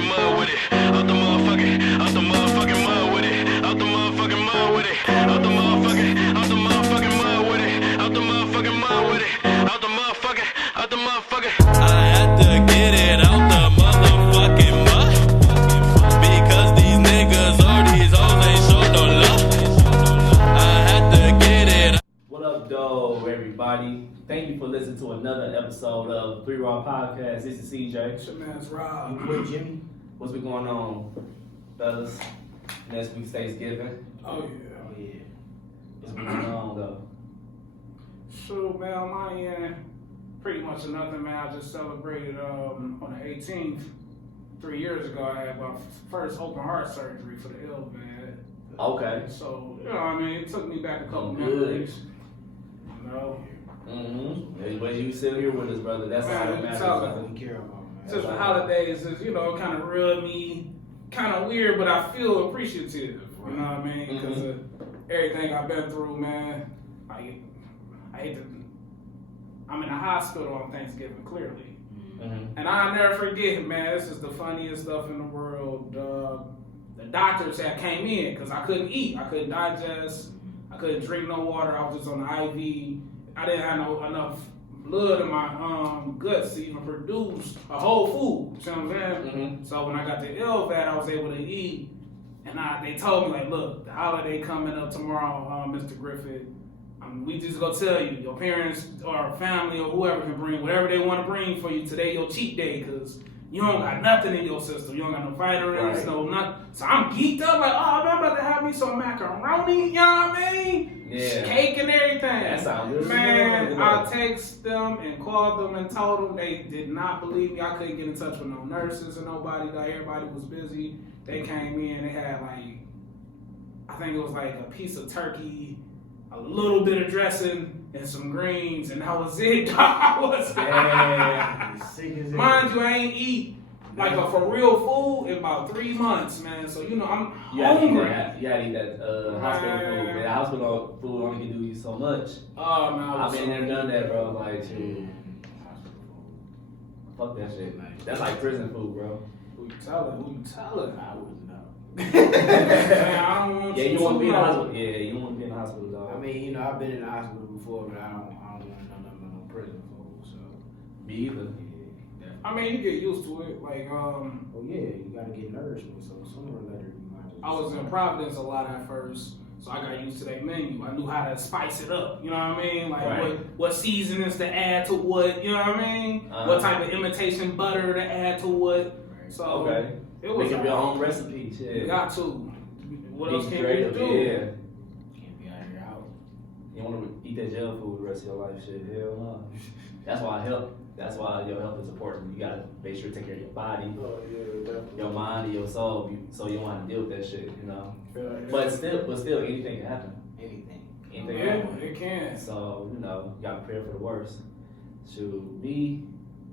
motherfucking mud with it. Out the motherfucking mud with it. Out the motherfucking mud with it. Out the motherfucking mud with it. Out the motherfucking mud with it. Out the motherfucking. I had to get it out the motherfucking mud. Because these niggas or these hoes ain't show no love. I had to get it. What up, though, everybody? Thank you for listening to another episode of Three Raw Podcast. This is CJ. It's your man's Rob. You with Jimmy? What's been going on, fellas? Next week's Thanksgiving. Oh, yeah. Oh yeah. What's been going on, though? So, man, on my end, pretty much nothing, man. I just celebrated on the 18th. 3 years ago, I had my first open heart surgery for the LVAD. Okay. So, you know what I mean? It took me back a couple Good. memories. You know? Mm-hmm. But you still here with us, brother. That's all that matters. Tell brother. What you care about, man? Since the holidays is, you know, kind of rubbed me kind of weird, but I feel appreciative. You know what I mean? Because of everything I've been through, man. I hate to. I'm in the hospital on Thanksgiving, clearly. Mm-hmm. And I'll never forget, man, this is the funniest stuff in the world. The doctors that came in, because I couldn't eat. I couldn't digest. I couldn't drink no water. I was just on the IV. I didn't have enough blood in my guts to even produce a whole food. You see what I'm saying? Mm-hmm. So when I got the LVAD, I was able to eat. And they told me, like, look, the holiday coming up tomorrow, Mr. Griffith. We just gonna tell you, your parents or family or whoever can bring whatever they want to bring for you today, your cheat day, because you don't got nothing in your system. You don't got no vitamins, Right. no nothing. So I'm geeked up, like, oh, I'm about to have me some macaroni, you know what I mean? Yeah. Cake and everything. That sounds good. Man, I text them and called them and told them they did not believe me. I couldn't get in touch with no nurses or nobody. Everybody was busy. They came in, they had I think it was like a piece of turkey, a little bit of dressing, and some greens, and that was it. I was Sick as mind you, I ain't eat like a for real food in about 3 months, man. So you know I'm You gotta hungry. eat that hospital food. Man, hospital food only can do you so much. Oh man, I've been there, done that, bro. Like, shoot, fuck that shit. That's like prison food, bro. Who you telling? I wouldn't know. Man, I don't want Yeah, you want to be in the know. hospital. Yeah, you want to be in the hospital, dog. I mean, you know, I've been in the hospital before, but I don't want to know nothing about no prison food. So Me either. yeah. I mean, you get used to it. Like, Oh yeah, you gotta get nourishment. So sooner or later you might. I was in Providence a lot at first, so I got used to their menu. I knew how to spice it up. You know what I mean? Like Right. what seasonings to add to what. You know what I mean? Uh-huh. What type of imitation butter to add to what. Right. So Okay. it was. Make up your own recipe, shit. You got to. What else Be can you creative, do? Yeah. Can't be out here out. You want to eat that jail food the rest of your life, shit. Hell no. That's why health. That's why your health is important. You gotta make sure to take care of your body, Oh yeah, definitely. your mind, and your soul, so you don't want to deal with that shit, you know. But still, anything can happen. Anything. Anything can Yeah, happen. it can. So, you know, you gotta prepare for the worst. Shoot, me,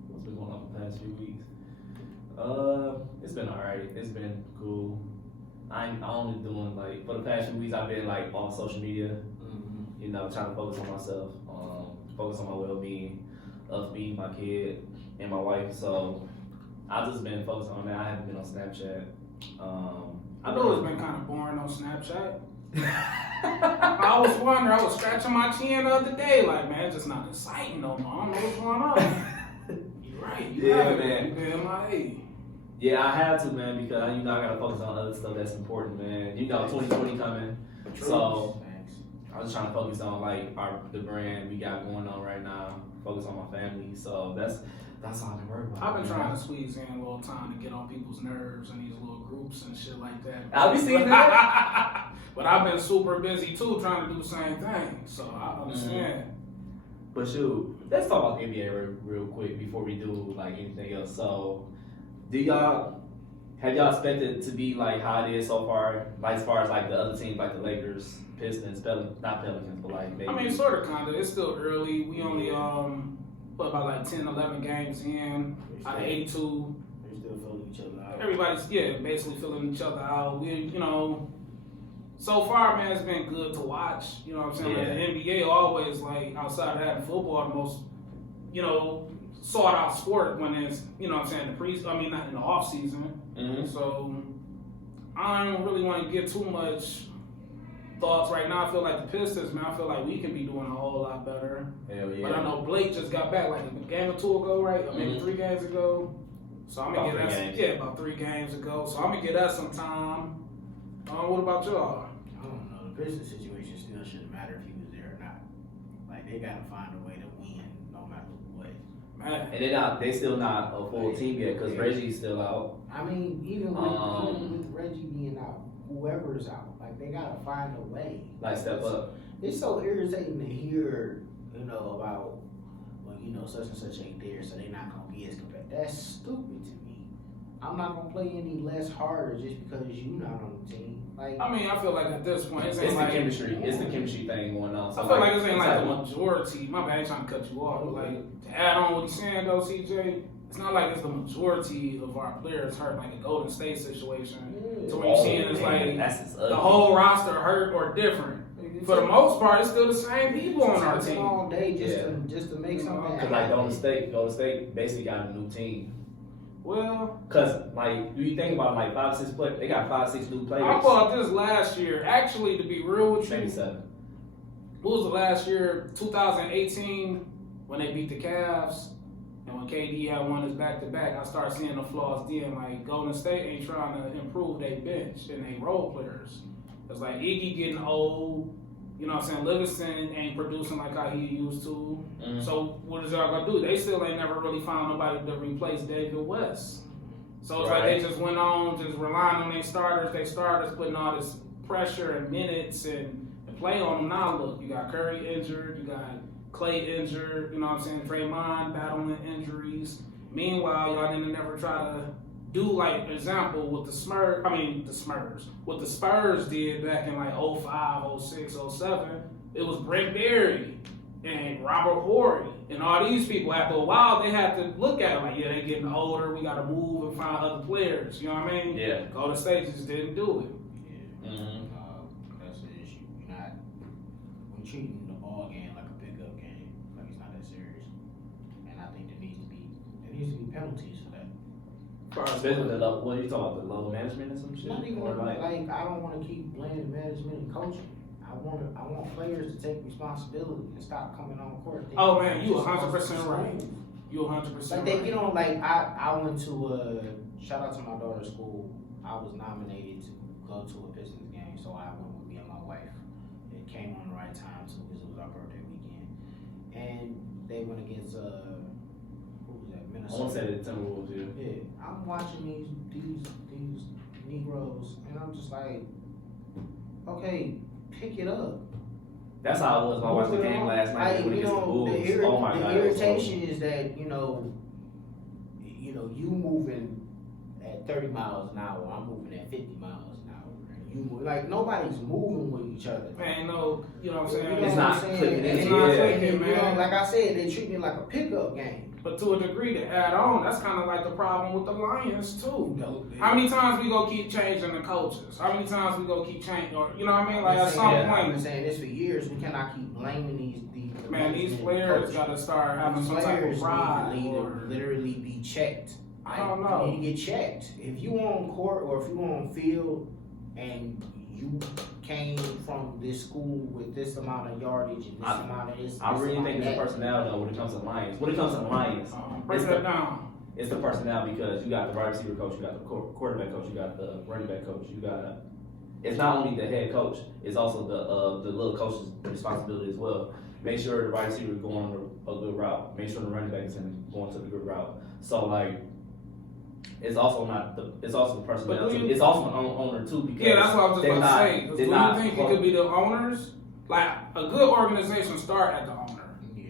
what's been going on the past few weeks? It's been alright. It's been cool. I'm only doing for the past few weeks I've been on social media, Mm-hmm. you know, trying to focus on myself, focus on my well-being of me, my kid, and my wife. So I've just been focused on that. I haven't been on Snapchat. I know it's been kind of boring on Snapchat. I was wondering, I was scratching my chin the other day, like, man, it's just not exciting no more. I don't know what's going on. You're right. You Yeah, have it. man. You've been MIA. Yeah, I have to, man, because you know I gotta focus on other stuff that's important, man. You know, 2020 coming, so Thanks. I'm just trying to focus on the brand we got going on right now. Focus on my family, so that's all I can worry about. I've been man. trying to squeeze in a little time to get on people's nerves and these little groups and shit like that. I'll be seeing that. But I've been super busy too, trying to do the same thing. So I understand. But shoot, let's talk about the NBA real quick before we do anything else. So, have y'all expected to be how it is so far? As far as the other teams, the Lakers, Pistons, not Pelicans, but maybe. I mean, sort of, kind of. It's still early. We only about 10, 11 games in out of 82. They still filling each other out. Everybody's basically filling each other out. We so far, man, it's been good to watch. You know what I'm saying? Yeah. Like, the NBA always outside of having football, the most sought out sport when it's, you know what I'm saying, not in the off season. Mm-hmm. So I don't really want to get too much thoughts right now. I feel like the Pistons, man, I feel like we can be doing a whole lot better. Hell yeah. But I know Blake just got back like a game or two ago, right? Or maybe 3 games ago. So I'm gonna About get 3 that. games. Yeah, about 3 games ago. So I'm gonna get that some time. What about y'all? I don't know. The Pistons situation still shouldn't matter if he was there or not. Like they gotta find a way to win no matter what. Man, And they still not a full team yet because Reggie's still out. I mean, even with Reggie being out, whoever's out, like they gotta find a way. Like step up. It's so irritating to hear, about, well, such and such ain't there, so they not gonna be as competitive. That's stupid to me. I'm not gonna play any less harder just because you not on the team. Like, I mean, I feel like at this point, It's ain't the like, chemistry. It's the chemistry thing going on. So I feel like this ain't like it's the majority. My bad, I ain't trying to cut you off, but like to add on what you're saying though, CJ, it's not like it's the majority of our players hurt, like a Golden State situation. yeah. So what you're seeing is like that's just the ugly. whole roster hurt or different. For the most part, it's still the same people on our It's a team. long day Yeah. just to make something Because happen. like Golden State basically got a new team. Well, Because like you think about like 5, 6 players, they got 5, 6 new players. I bought this last year. Actually, to be real with Maybe you, 7. what was the last year? 2018 when they beat the Cavs. And when KD had won his back-to-back, I started seeing the flaws then. Like, Golden State ain't trying to improve their bench and their role players. It's like Iggy getting old. You know what I'm saying? Livingston ain't producing like how he used to. Mhm. So what is y'all gonna do? They still ain't never really found nobody to replace David West. So it's like Right. they just went on, just relying on their starters putting all this pressure and minutes and play on them. Now look, you got Curry injured, you got Clay injured, you know what I'm saying? Draymond battling injuries. Meanwhile, y'all didn't never try to do like example with the Spurs what the Spurs did back in like 05, 06, 07. It was Brent Berry and Robert Horry and all these people. After a while, they had to look at it like, yeah, they getting older. We got to move and find other players. You know what I mean? Yeah. Golden State just didn't do it. Yeah. Mhm. That's the issue. We're treating the ball game like a pickup game, like it's not that serious. And I think there needs to be penalties for that. Especially the low, what are you talking about? The low management and some shit? Not even Or like I don't want to keep blaming management and coaching. I want players to take responsibility and stop coming on court. Oh man, you 100% right. You 100% Like right. they get on like I went to shout out to my daughter's school. I was nominated to go to a Pistons game, so I went with me and my wife. It came on the right time too because it was our birthday weekend, and they went against who was that? I Minnesota. won't say the Timberwolves, yeah. Yeah, I'm watching these Negroes, and I'm just like, okay, pick it up. That's how it was when I watched the game last night. Like, when against the Bulls. Oh my the God. it was irritation is that you moving at 30 miles an hour, I'm moving at 50 miles an hour. And you move, like nobody's moving with each other. Man, no, you know what I'm saying? It's what not I'm saying? clicking And into not it. clicking, man. like I said, they treat it like a pickup game. But to a degree, to add on, that's kind of like the problem with the Lions too. How many times we go keep changing the coaches? How many times we go keep changing, or you know what I mean? Like at some I've been point, saying this for years. We cannot keep blaming these man, these management players coaches. got to start having These some type players of pride. need to Or, literally be checked. I don't know. You need to get checked. If you on court or if you on field and you came from this school with this amount of yardage and this amount of this, I this really amount think of it's the that, personnel though when it comes to Lions. When it comes to the Lions, break it's that the, down. it's the personnel because you got the wide receiver coach, you got the quarterback coach, you got the running back coach, you got. It's not only the head coach; it's also the little coach's responsibility as well. Make sure the wide receiver is going a good route. Make sure the running back is going to the good route. So like, it's also the personnel. But do Too. you- It's also an owner too because Yeah, that's what I was just they're about to not- say. 'Cause they're do not you think it close. could be the owners? Like a good organization start at the owner. yeah.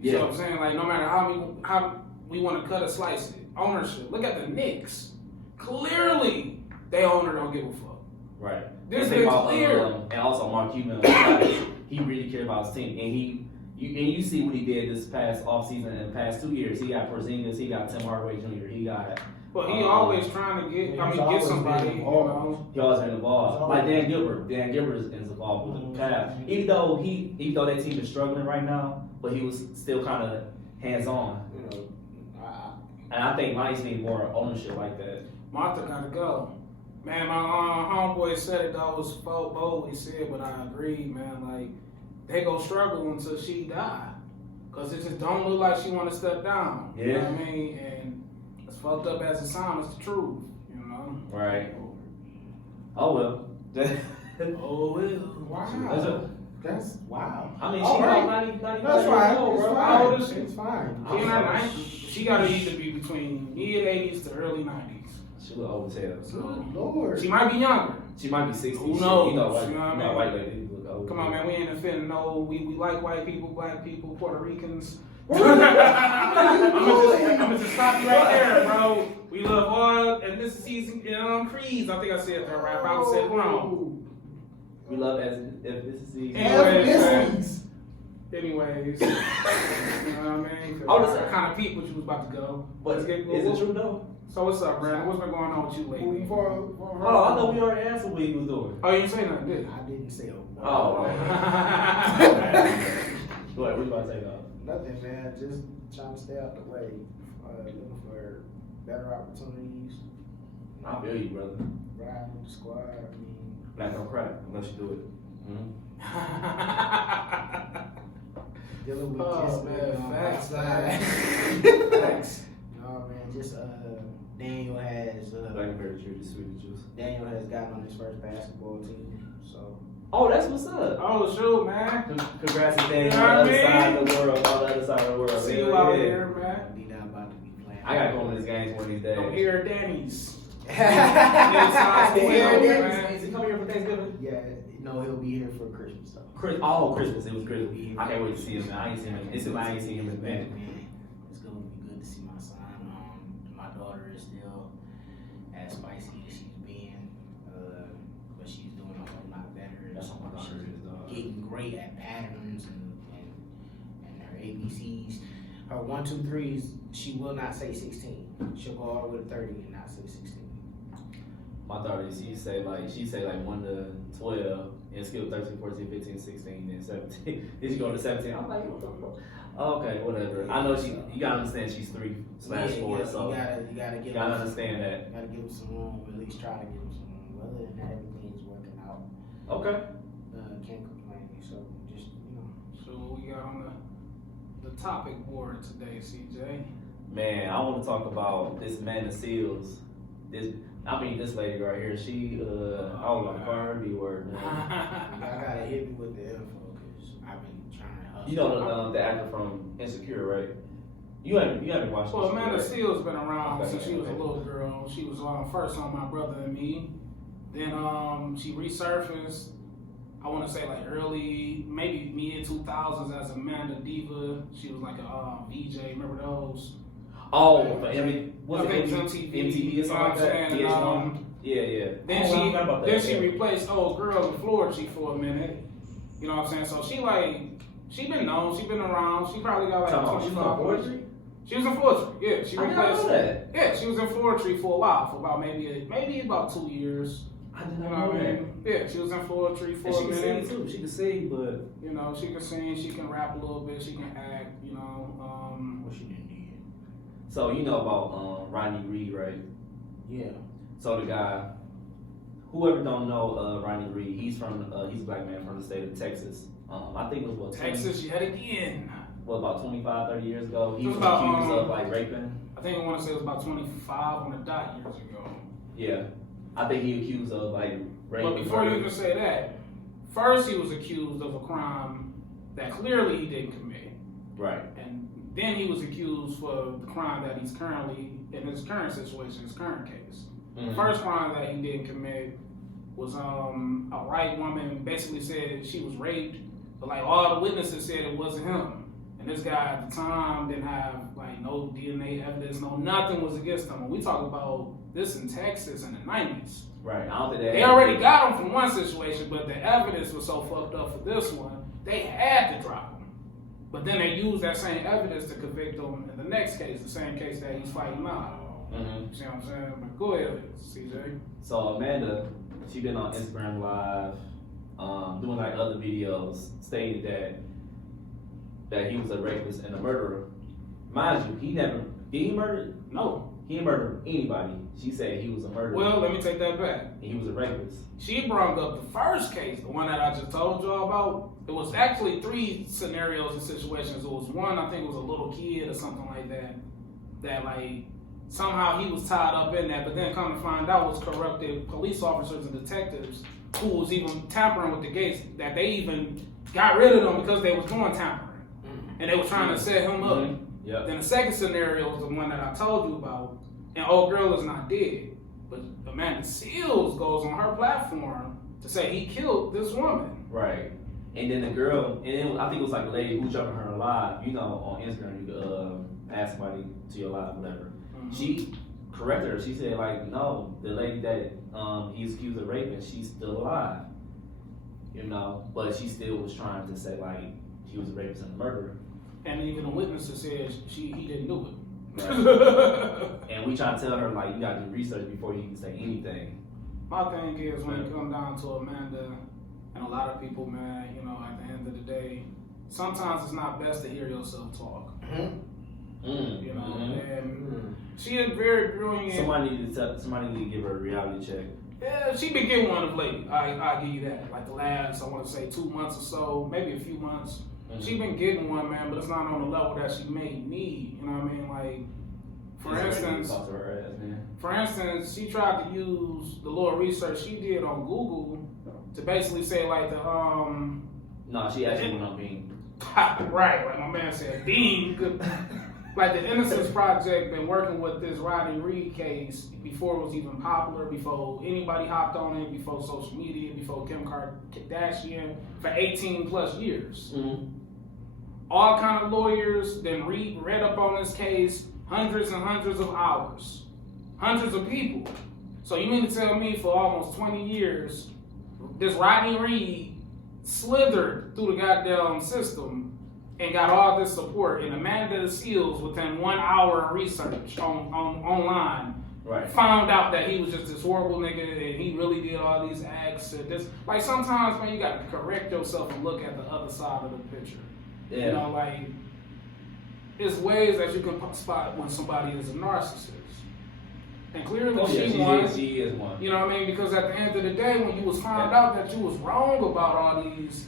You know Yeah. what I'm saying? Like no matter how we want to cut or slice it, ownership. Look at the Knicks. Clearly, they owner don't give a fuck. Right. This And is about, clear. and also Mark Cuban, he really cared about his team, and you see what he did this past offseason and the past 2 years. He got Porzingis, he got Tim Hardaway Jr., he got. But he always trying to get. I He's mean, get always somebody. been You involved. know. He always been involved. He's Like always- Dan Gilbert. Dan Gilbert is involved with the Cavs. Even though that team is struggling right now, but he was still kind of hands on. And I think mice need more ownership like that. Martha gotta go. Man, my homeboy said it though, it was bold what he said, but I agree, man. Like, they go struggle until she die. Cause it just don't look like she wanna step down. You know what I mean? And as fucked up as it sounds, it's the truth, you know? Right. Oh well. Oh well. Wow. That's wow. I mean, All she's right. like 90, 95 That's years fine. old, It's bro. How old is fine. she? It's fine. She not 90. She gotta either be between mid-80s to early 90s. She look old as hell. Good Lord. She might be younger. She might be 60. Who knows? You know, You know what I mean? white lady look old. Come on, man, we ain't offending no. We like white people, black people, Puerto Ricans. I'm gonna just stop you right there, bro. We love all ethnicities and creeds. I think I said that right. I probably said it wrong. We love ethnicity. Anyways, you know what I mean? Oh, I listen. kind of peeped what you was about to go. But is it true though? So what's up, Brandon? What's been going on with you lately? Oh, I thought we already answered what he was doing. Oh, you didn't say nothing, did you? I didn't say a word. Oh. What you about to say though? Nothing, man. Just trying to stay out the way. Looking for better opportunities. I feel you, brother. Riding with the squad. I mean, Black don't crack unless you do it. Mm-hmm. dealing with Oh, just man, facts, outside. Facts. No, man. Just Daniel has Black and very true, the sweet juice. Daniel has gotten on his first basketball team. So Oh, that's what's up. Oh, shoot, man. Congrats to Daniel You on know the what I other mean? side of the world, on the other side of the world. See Yeah, you out yeah. here, man. we not about to be playing. I gotta go on this games one of these days. Come here, Danny's. Yeah, Is he coming here for Thanksgiving? no, he'll be here for Christmas though. Christmas. It was Christmas. I can't wait to see him, man. I ain't seen him. It's I ain't seen him in a minute. Man, it's gonna be good to see my son. My daughter is still as spicy as she's been, but she's doing a whole lot better. That's what my daughter is, dog. Getting great at patterns and her ABCs. Her 1, 2, 3s, she will not say 16. She'll go all the way to 30 and not say 16. My daughter, she say like 1 to 12, and skill 13, 14, 15, 16, and 17. Then she go to 17. I'm like, okay, whatever. I know you gotta understand she's 3/4, so you gotta give you gotta them understand that. You gotta give them some room, or at least try to give them some room. Other than that, everything's working out. Okay. Can't complain. So just So what we got on the topic board today, CJ? Man, I want to talk about this Amanda Seals. This lady right here. She, I don't know, her B word, man. I gotta hit me with the info because I've been trying to hustle. You know the actor from Insecure, right? You haven't watched. Well, Insecure, Amanda right? Seals been around Okay, since she was a okay. little girl. She was first on My Brother and Me. Then she resurfaced. I want to say like early, maybe mid 2000s as Amanda Diva. She was like a VJ. Remember those? Oh, for was I it think it was MTV MTV, or something like that? you know what I'm saying? Yeah. Then Oh, I forgot about that, then she yeah. replaced old girl in Florida for a minute. You know what I'm saying? So she been known, she been around. She probably got like Talking about, she's 25 from Forestry? She was in Florida. Yeah, she I didn't know replaced. that. Yeah, she was in Florida for a while, for about maybe about 2 years. I did You not know know what I that. mean? Yeah, she was in Florida for And a she can minute. sing too. She can sing, but You know, she can sing, she can rap a little bit, she can act. You know, What she didn't do so you know about Rodney Reed, right? yet. Yeah. So the guy, whoever don't know Rodney Reed, he's a black man from the state of Texas. I think it was what Texas yet again. about 25, 30 years ago. He It was was about, accused of like raping. I think I want to say it was about 25 on the dot years ago. Yeah, I think he accused of like raping. But before you even say that, first he was accused of a crime that clearly he didn't commit. Right. And then he was accused for the crime that he's currently, in his current situation, his current case. Mhm. The first crime that he didn't commit was a white woman basically said she was raped, but like all the witnesses said it wasn't him. And this guy at the time didn't have like no DNA evidence, nothing was against him. And we talk about this in Texas in the 90s. Right. I don't think They already got him from one situation, but the evidence was so fucked up for this one, they had to drop him. But then they used that same evidence to convict him in the next case, the same case that he's fighting now. Mhm. You see what I'm saying? But go ahead, CJ. So Amanda, she been on Instagram Live, doing like other videos, stated that he was a rapist and a murderer. Mind you, he Did he murder? No. He didn't murder anybody. She said he was a murderer. Well, let me take that back. And he was a rapist. She brought up the first case, the one that I just told y'all about. It was actually 3 scenarios and situations. It was one, I think it was a little kid or something like that, that like somehow he was tied up in that, but then come to find out was corrupted police officers and detectives who was even tampering with the gates, that they even got rid of them because they was doing tampering. And they were trying to set him up. Yep. Then the second scenario was the one that I told you about, and old girl is not dead. But Amanda Seals goes on her platform to say he killed this woman. Right. And then the girl, and then I think it was like a lady who jumping her live, you know, on Instagram, you could ask somebody to your live, whatever. She corrected her. She said, like, no, the lady that he's accused of raping, she's still alive. You know, but she still was trying to say, like, he was a rapist and a murderer. And even the witnesses said he didn't do it. Right. And we try to tell her, like, you got to do research before you can say anything. My thing is, when it comes down to Amanda, and a lot of people, man, you know, at the end of the day, sometimes it's not best to hear yourself talk. You know, and she is very brilliant. Somebody need to give her a reality check. Yeah, she been getting one of late. I'll give you that. Like the last, I want to say 2 months or so, maybe a few months. She been getting one, man, but it's not on the level that she may need. You know what I mean? Like, for instance, she tried to use the little research she did on Google to basically say like the No, she actually went on Bing. right, like my man said, Bing. Like the Innocence Project been working with this Rodney Reed case before it was even popular, before anybody hopped on it, before social media, before Kim Kardashian, for 18 plus years. All kind of lawyers then read up on this case, hundreds and hundreds of hours, hundreds of people. So you mean to tell me for almost 20 years, this Rodney Reed slithered through the goddamn system and got all this support, and Amanda Seals, within 1 hour of research online, found out that he was just this horrible nigga and he really did all these acts and this. Like sometimes, man, you gotta correct yourself and look at the other side of the picture. Yeah. You know, like there's ways that you can spot when somebody is a narcissist. And clearly she is one. You know what I mean? Because at the end of the day, when you was found out that you was wrong about all these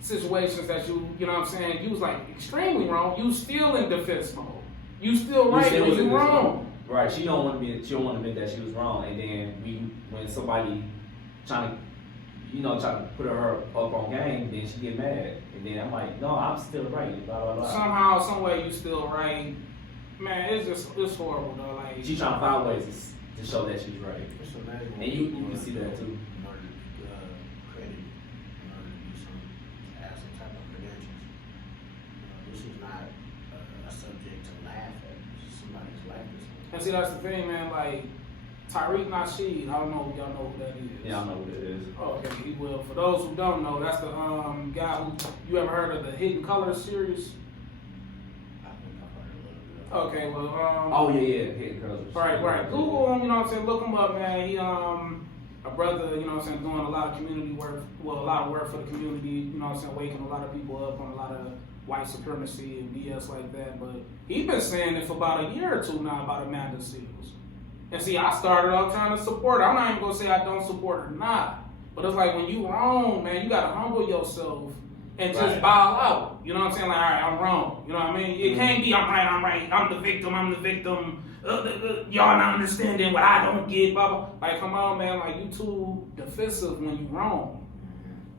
situations that you know what I'm saying, you was like extremely wrong, you still in defense mode. You still right when you wrong. Right, she don't want to admit that she was wrong, and then when somebody trying to put her up on game, then she get mad, and then I'm like, no, I'm still right, blah blah blah. Somehow, some way, you still right, man. It's horrible though. Like she trying to find ways to show that she's right, and you can see that too. And see, that's the thing, man. Like Tariq Nasheed, I don't know if y'all know who that is. Yeah, I know who that is. Okay, he will. For those who don't know, that's the guy who you ever heard of the Hidden Colors series? I think I've heard a little bit. Okay, well, oh yeah, Hidden Colors. Right. Google him, you know what I'm saying? Look him up, man. He a brother, you know what I'm saying, doing a lot of community work. Well, a lot of work for the community. You know what I'm saying, waking a lot of people up on a lot of white supremacy and BS like that, but he's been saying it for about a year or two now about Amanda Seals. And see, I started off trying to support her. I'm not even gonna say I don't support her or not, but it's like when you wrong, man, you gotta humble yourself and just bow out. You know what I'm saying? Like, all right, I'm wrong. You know what I mean? It can't be I'm right, I'm the victim. Y'all not understanding what I don't get, blah blah. Like, come on, man, like you too defensive when you wrong.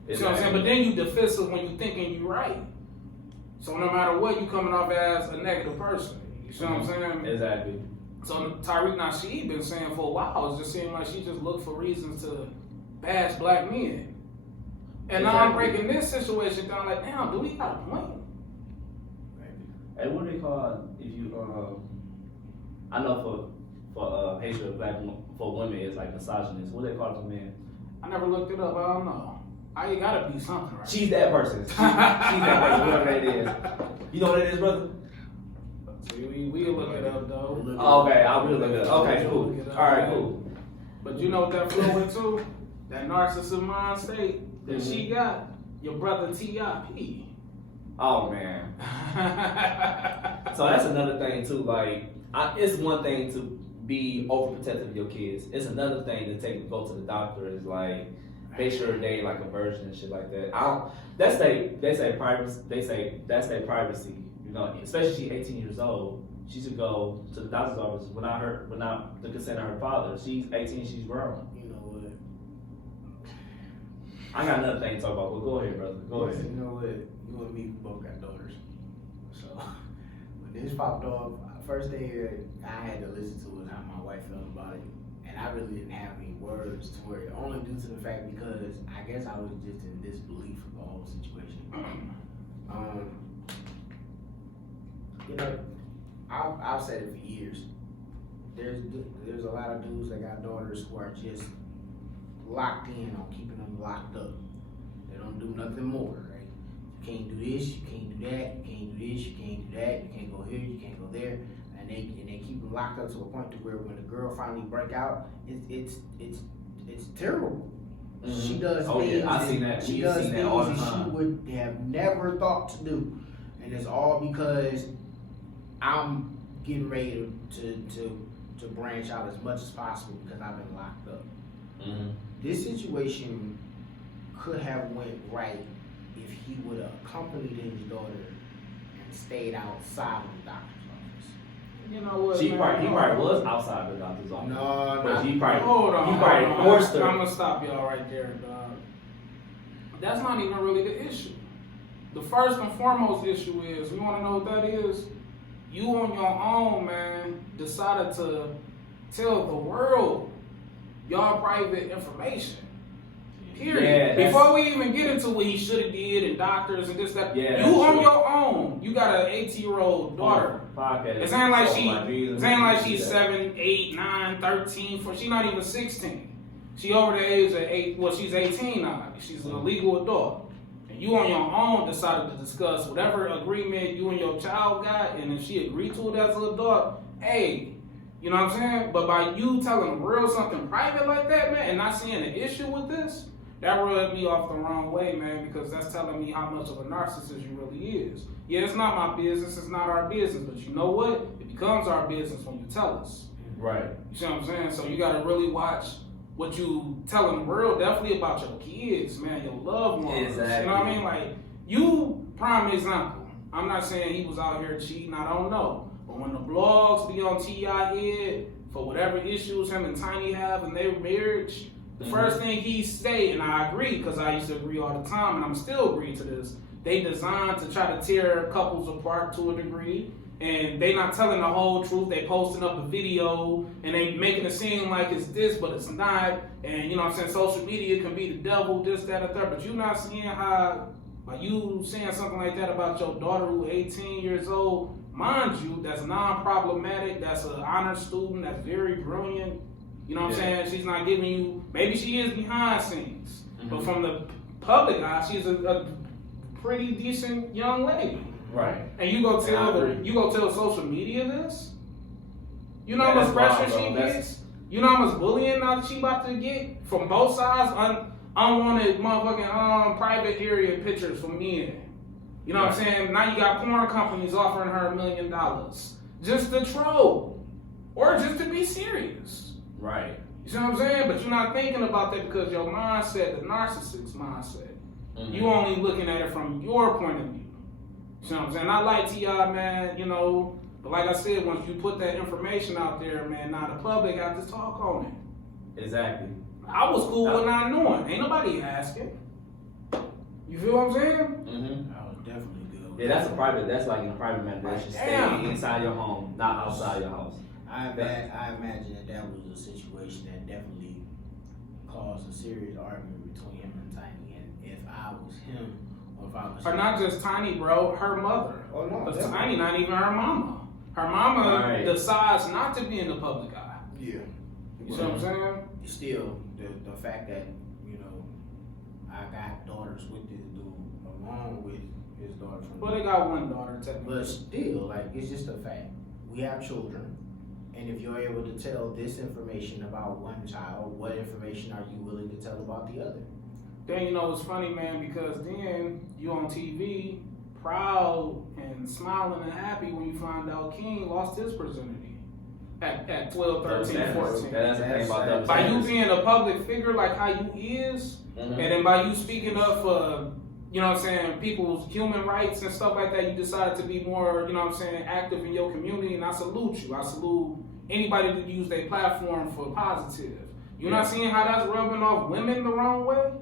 You know what I'm saying? But then you defensive when you thinking you right. So no matter what, you coming off as a negative person. You see what I'm saying? Exactly. So Tariq Nasheed been saying for a while, it just seemed like she just looked for reasons to bash black men. And now I'm breaking this situation down like, damn, do we got a point? Hey, what do they call if you I know for hatred of black for women is like misogynist. What do they call it for men? I never looked it up. I don't know. I gotta be something, right? She's that person. She's that person, whoever that is. You know what it is, brother? We'll look it up, though. Okay, I will look it up. Okay, cool. All right, cool. But you know what that flow into? That narcissistic mind state that she got? Your brother T.I.P. Oh, man. So that's another thing, too. Like, I it's one thing to be overprotective of your kids. It's another thing to go to the doctor. Is like make sure they like a virgin and shit like that. They say privacy. They say that's their privacy. You know, especially she's 18 years old. She should go to the doctor's office without the consent of her father. She's 18. She's grown. You know what? I got another thing to talk about. Well, go ahead, brother. Go ahead. You know what? You and me, we both got daughters. So when this popped off, first day I had to listen to it, how my wife felt about it. And I really didn't have any words to it, only due to the fact because I guess I was just in disbelief of the whole situation. You know, I've said it for years. There's a lot of dudes that got daughters who are just locked in on keeping them locked up. They don't do nothing more, right? You can't do this, you can't do that, you can't do this, you can't do that, you can't go here, you can't go there, and they keep them locked up to a point to where when the girl finally break out, it's terrible. Mm-hmm. She does Oh things yeah, I've seen that. she We've does seen things that all the that she time. would have never thought to do, and it's all because I'm getting ready to branch out as much as possible because I've been locked up. Mm-hmm. This situation could have went right if he would have accompanied his daughter and stayed outside of the doctor's office. You know what? He man? probably was outside the doctor's office. No, But not, he probably Hold on. he probably hold on. forced her. I'm gonna stop y'all right there, dog. That's not even really the issue. The first and foremost issue is, you wanna know what that is? You on your own, man, decided to tell the world y'all private information. Period. Yeah, that's- Before we even get into what he should have did and doctors and this, that, Yeah, you that's on true. your own. You got an 18-year-old daughter. Podcast. It's ain't like Oh, it's ain't like she's 7, 8, 9, 13, she's not even 16. She over the age of 8, well, she's 18 now. She's a legal adult. And you on your own decided to discuss whatever agreement you and your child got, and if she agreed to it as an adult, hey, you know what I'm saying? But by you telling the world something private like that, man, and not seeing an issue with this, that rubbed me off the wrong way, man, because that's telling me how much of a narcissist you really is. Yeah, it's not my business, it's not our business, but you know what? It becomes our business when you tell us. Right. You see what I'm saying? So you gotta really watch what you telling the world, definitely about your kids, man, your loved ones. Exactly. You know what I mean? Like, you, prime example. I'm not saying he was out here cheating, I don't know. But when the blogs be on T.I. head for whatever issues him and Tiny have in their marriage, the first thing he say, and I agree, because I used to agree all the time, and I'm still agreeing to this, they designed to try to tear couples apart to a degree, and they not telling the whole truth. They posting up a video, and they making it seem like it's this, but it's not, and you know what I'm saying, social media can be the devil, this, that, and third, but you not seeing how, like you saying something like that about your daughter who 18 years old, mind you, that's non-problematic, that's an honor student, that's very brilliant. You know what I'm saying? She's not giving you, maybe she is behind scenes, but from the public eye, she's a pretty decent young lady. Right. And you go tell I agree. social media this? You know Yeah, how much that's wild, pressure bro. she That's- gets? You know how much bullying now she about to get from both sides? Unwanted motherfucking private area pictures from men. You know what I'm saying? Now you got porn companies offering her $1 million just to troll or just to be serious. Right. You see what I'm saying? But you're not thinking about that because your mindset, the narcissist mindset, you only looking at it from your point of view. You see what I'm saying? I like T.I., man, you know, but like I said, once you put that information out there, man, now the public have to talk on it. Exactly. I was cool with not knowing. Ain't nobody asking. You feel what I'm saying? Mm-hmm. I was definitely good with Yeah, that's like in a private matter. That should stay Damn. inside your home, not outside your house. I imagine that was a situation that definitely caused a serious argument between him and Tiny. And if I was him, or if I was Or not just Tiny, bro, her mother. Oh, no, Because definitely. Tiny not even her mama. Her mama Right. decides not to be in the public eye. Yeah. You see what I'm saying? Still, the fact that, you know, I got daughters with this dude along with his daughter from Well, they got one daughter, technically. But still, like, it's just a fact. We have children, and if you're able to tell this information about one child, what information are you willing to tell about the other? Then you know what's funny, man, because then you on TV, proud and smiling and happy when you find out King lost his virginity. at 12, 13, 14. That's the thing about double By you standards. being a public figure like how you is, Mhm. and then by you speaking up for, you know what I'm saying, people's human rights and stuff like that, you decided to be more, you know what I'm saying, active in your community, and I salute you. I salute anybody that use their platform for positive. You're not seeing how that's rubbing off women the wrong way?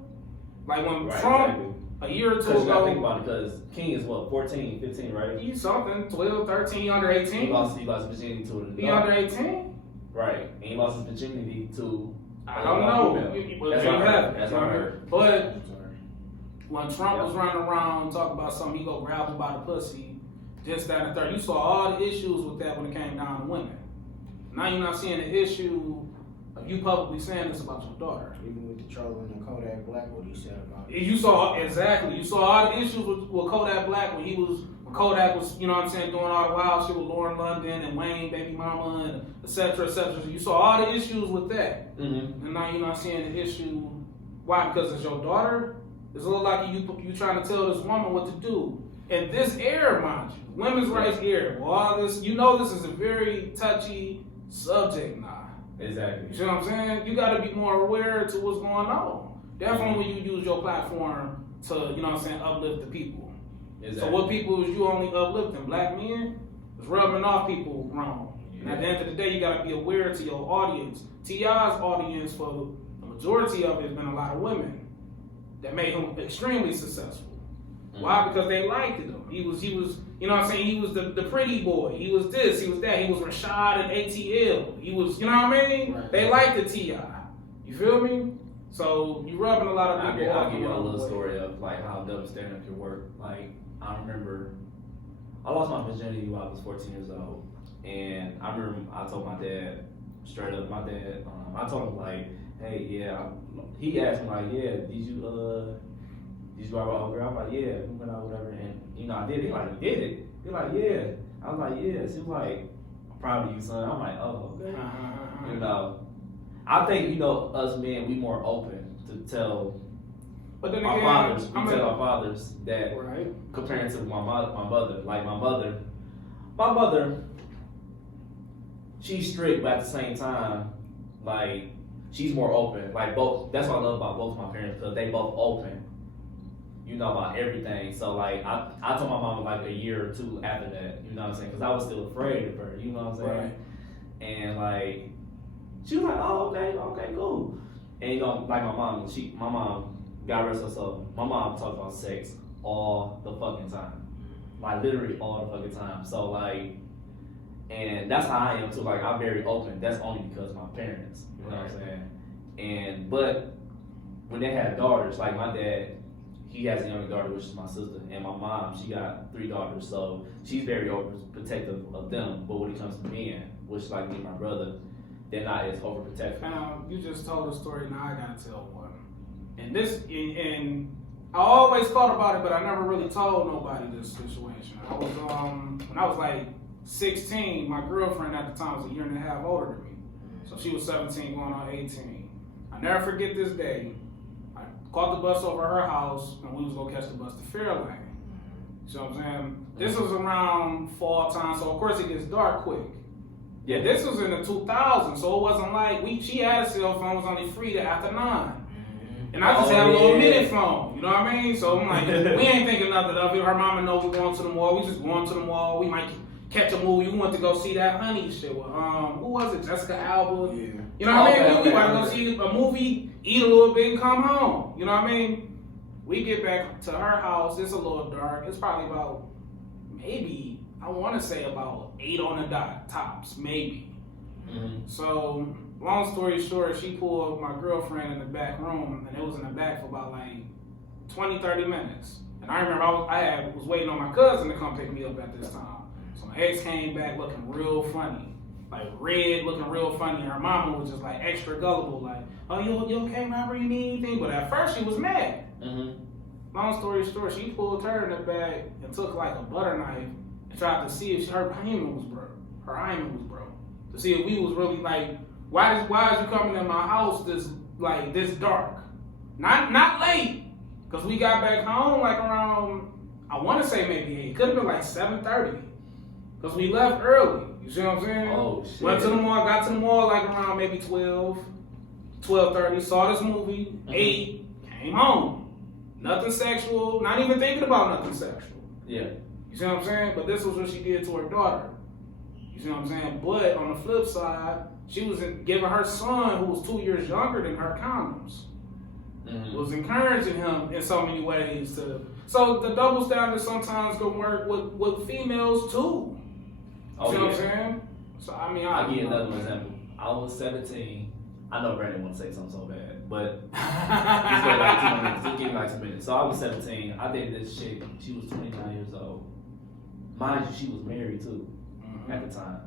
Like when Right, Trump, exactly. a year or two Because you gotta think ago, about it, because King is what, 14, 15, right? he's something, 12, 13, he under He 18. lost virginity to an He adult. under 18? Right. And he lost his virginity to I don't know. female. That's what I heard. That's what I heard. But when Trump was running around talking about something, he go grab him by the pussy, just that and the third. You saw all the issues with that when it came down to women. Now you're not seeing the issue of you publicly saying this about your daughter. Even with the trolling and Kodak Black, what he said about it. You saw exactly. You saw all the issues with Kodak Black when Kodak was, you know what I'm saying, doing all the wild shit with Lauren London and Wayne, baby mama, and et cetera, et cetera. So you saw all the issues with that. Mm-hmm. And now you're not seeing the issue. Why? Because it's your daughter? It's a little like you trying to tell this woman what to do. And this era, mind you, women's rights era, well, all this, you know this is a very touchy subject now. Exactly. You see what I'm saying? You got to be more aware to what's going on. Definitely when you use your platform to, you know what I'm saying, uplift the people. Exactly. So what people is you only uplifting? Black men? It's rubbing off people wrong. And at the end of the day, you got to be aware to your audience. T.I.'s audience, for the majority of it, has been a lot of women that made him extremely successful. Why? Because they liked him. He was, you know what I'm saying? He was the pretty boy. He was this, he was that. He was Rashad and ATL. He was, you know what I mean? Right. They liked the T.I. You feel me? So you rubbing a lot of people I'll off give you a the wrong little way. story of like how double standard can work. Like I remember, I lost my virginity when I was 14 years old, and I remember I told my dad straight up. My dad, I told him like, hey, yeah. He asked me like, yeah, did you go out with a girl? I'm like, yeah, we went out, whatever, and you know I did. He like, you did it? He like, yeah. I was like, yeah. She was like, I'm proud of you, son. I'm like, oh, okay. You know, I think, you know, us men, we more open to tell But then our again, fathers. We tell our fathers that right. comparing to my mother. Like my mother, she's strict, but at the same time, like she's more open. Like both. That's what I love about both my parents, because they both open. You know, about everything. So like I told my mama like a year or two after that. You know what I'm saying? Because I was still afraid of her. You know what I'm saying? Right. And like she was like, oh, okay, cool. And you know, like my mom, God rest her soul, my mom talks about sex all the fucking time. Like literally all the fucking time. So like, and that's how I am too. Like I'm very open. That's only because of my parents. You know what I'm saying? But when they had daughters, like my dad, he has a younger daughter, which is my sister, and my mom, she got 3 daughters, so she's very overprotective of them. But when it comes to men, which like me and my brother, they're not as overprotective. Now, you just told a story, now I gotta tell one. And I always thought about it, but I never really told nobody this situation. I was, when I was like 16, my girlfriend at the time was a year and a half older than me. So she was 17 going on 18. I never forget this day. I caught the bus over her house, and we was gonna catch the bus to Fairlane. You know what I'm saying? This was around fall time, so of course it gets dark quick. Yeah, this was in the 2000s, so it wasn't like she had a cell phone, was only free after 9. And I just had a little minute phone, you know what I mean? So I'm like, we ain't thinking nothing of it. Her mama knows we're going to the mall. We just going to the mall. We might catch a movie. We went to go see that Honey shit with, who was it? Jessica Alba. Yeah. You know what I mean? Okay, We might go see a movie, eat a little bit, and come home. You know what I mean? We get back to her house. It's a little dark. It's probably about, maybe, I want to say about 8 on the dot, tops, maybe. Mm-hmm. So, long story short, she pulled my girlfriend in the back room, and it was in the back for about like 20, 30 minutes. And I remember I was waiting on my cousin to come pick me up at this time. So my ex came back looking real funny, like red, looking real funny. Her mama was just like extra gullible, like, oh, you okay, Robert? You need anything? But at first she was mad. Mm-hmm. Long story short, she pulled her in the back and took like a butter knife and tried to see if her hymen was broke. Her hymen was broke. To see if we was really like, why is you coming in my house this dark? Not late, cause we got back home like around, I want to say maybe 8. Could have been like 7:30, Because we left early. You see what I'm saying? Oh shit. Went to the mall, got to the mall like around maybe 12:30, saw this movie, ate, came home. Nothing sexual, not even thinking about nothing sexual. Yeah. You see what I'm saying? But this was what she did to her daughter. You see what I'm saying? But on the flip side, she was giving her son, who was 2 years younger than her, condoms. Was encouraging him in so many ways to. So the double standard sometimes can work with females too. Oh, See what I'm yeah. saying? So I mean, I'll give you another example. I was 17. I know Brandon want to say something so bad, but just wait like 2 minutes. Just give me like 2 minutes. So I was 17. I dated this chick. She was 29 years old. Mind you, she was married too at the time.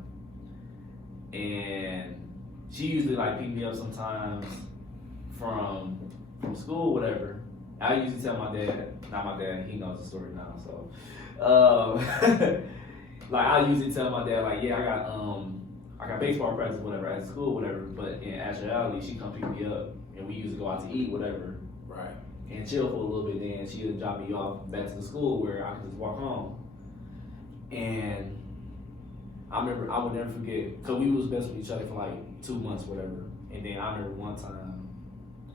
And she usually like pick me up sometimes from school, whatever. I usually tell my dad, not my dad, he knows the story now, so like I usually tell my dad like, yeah, I got baseball practice, whatever, at school, whatever, but in actuality she come pick me up and we used to go out to eat, whatever. Right. And chill for a little bit, then she would drop me off back to the school where I could just walk home. And I remember, I would never forget, because we was best with each other for like 2 months, whatever. And then I remember one time,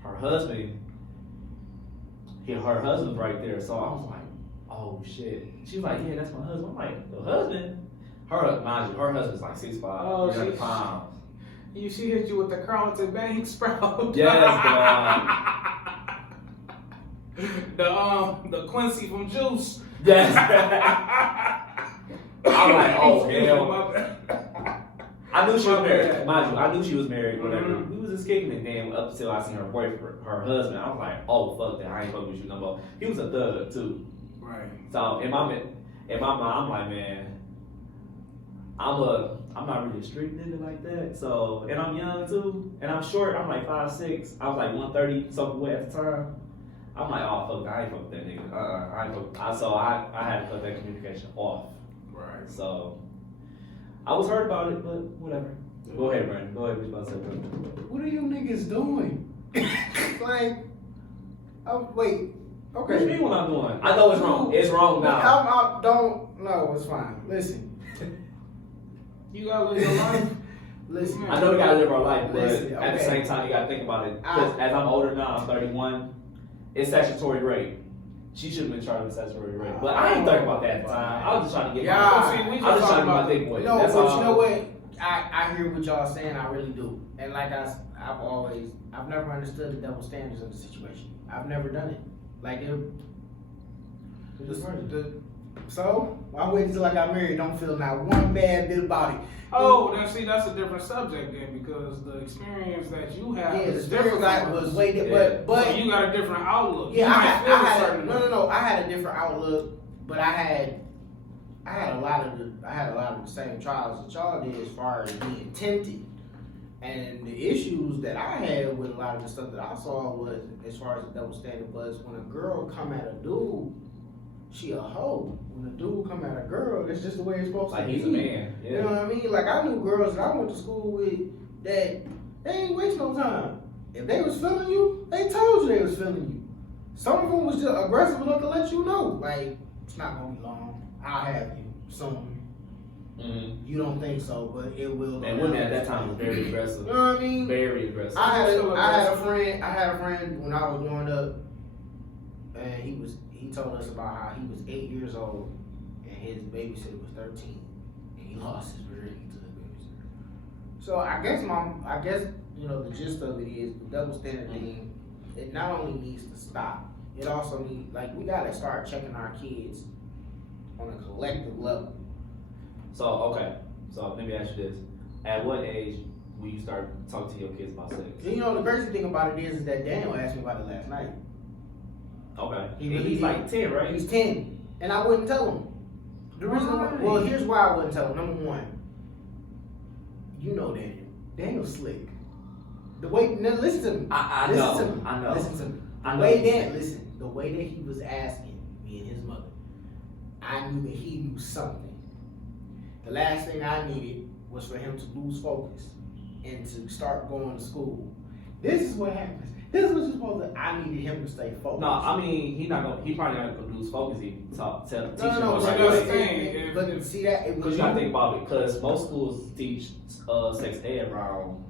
her husband was right there. So I was like, oh shit. She was like, yeah, that's my husband. I'm like, your husband? Mind you, her husband's like 6'5", 300 pounds. She hit you with the Carlton Bank sprout. Yes, the Quincy from Juice. yes. I'm like, oh hell. I knew she was married. Mind you, I knew she was married, whatever. We was just kicking it, then up until I seen her boyfriend, her husband. I was like, oh fuck that, I ain't fucking with you no more. He was a thug too. Right. So in my mind, I'm like, man, I'm not really a street nigga like that. So, and I'm young too, and I'm short. I'm like 5'6". I was like 130 something away at the time. I'm like, oh fuck, I ain't fuck with that nigga. I ain't fuck. So I had to cut that communication off. Right. So I was hurt about it, but whatever. Go ahead, Brandon. Go ahead. What you about to say, bro? What are you niggas doing? Like, wait. What you Okay. mean what I'm doing? I know it's wrong. It's wrong now. No, it's fine. Listen. You gotta live your life. Listen. I know we gotta live our life, but Listen, at the okay. same time, you gotta think about it. Because as I'm older now, I'm 31. It's statutory rape. She should have been charged with statutory rape, but I ain't thinking about that at the time. I was just trying to get Yeah. my. See, we I was just just trying to talking get my about dick wet. No, That's but all. you know what? I hear what y'all saying. I really do. And like I've never understood the double standards of the situation. I've never done it. Like so I waited until I got married. Don't feel not one bad bit about it. Oh, then see, that's a different subject then, because the experience that you have Yeah, the is different. experience from was us. way different, but So you got a different outlook. yeah, You I might had, feel I a had certain way. no. I had a different outlook, but I had a lot of the same trials that y'all did as far as being tempted. And the issues that I had with a lot of the stuff that I saw was, as far as the double standard, was when a girl come at a dude, she a hoe. When a dude come at a girl, it's just the way it's supposed Like to be. he's a man. Yeah. You know what I mean? Like I knew girls that I went to school with that they ain't waste no time. If they was feeling you, they told you they was feeling you. Some of them was just aggressive enough to let you know, like, it's not gonna be long. I'll have you soon. Mm-hmm. You don't think so, but it will. And women at that time was very You aggressive. know what I mean? Very aggressive. I had a friend when I was growing up, and he told us about how he was 8 years old and his babysitter was 13, and he lost his virginity to the babysitter. So I guess you know the gist of it is the double standard thing. It not only needs to stop, it also needs, like, we gotta start checking our kids on a collective level. So okay. So let me ask you this: at what age will you start talking to your kids about sex? You know, the crazy thing about it is that Daniel asked me about it last night. Okay. He He's like 10, right? He's 10, and I wouldn't tell him. The reason why, well, here's why I wouldn't tell him. Number one, you know Daniel. Daniel's slick. The way, now listen to me. I Listen know. to me. I know. Listen to me. I The know. way Dan, listen, the way that he was asking me and his mother, I knew that he knew something. The last thing I needed was for him to lose focus and to start going to school This is what happens. This is what you're supposed to. I needed him to stay focused. No, I mean he probably not gonna lose focus. He teach No, him but the that's right the way. thing. But see that it Because was you gotta think about it. Because most schools teach sex ed around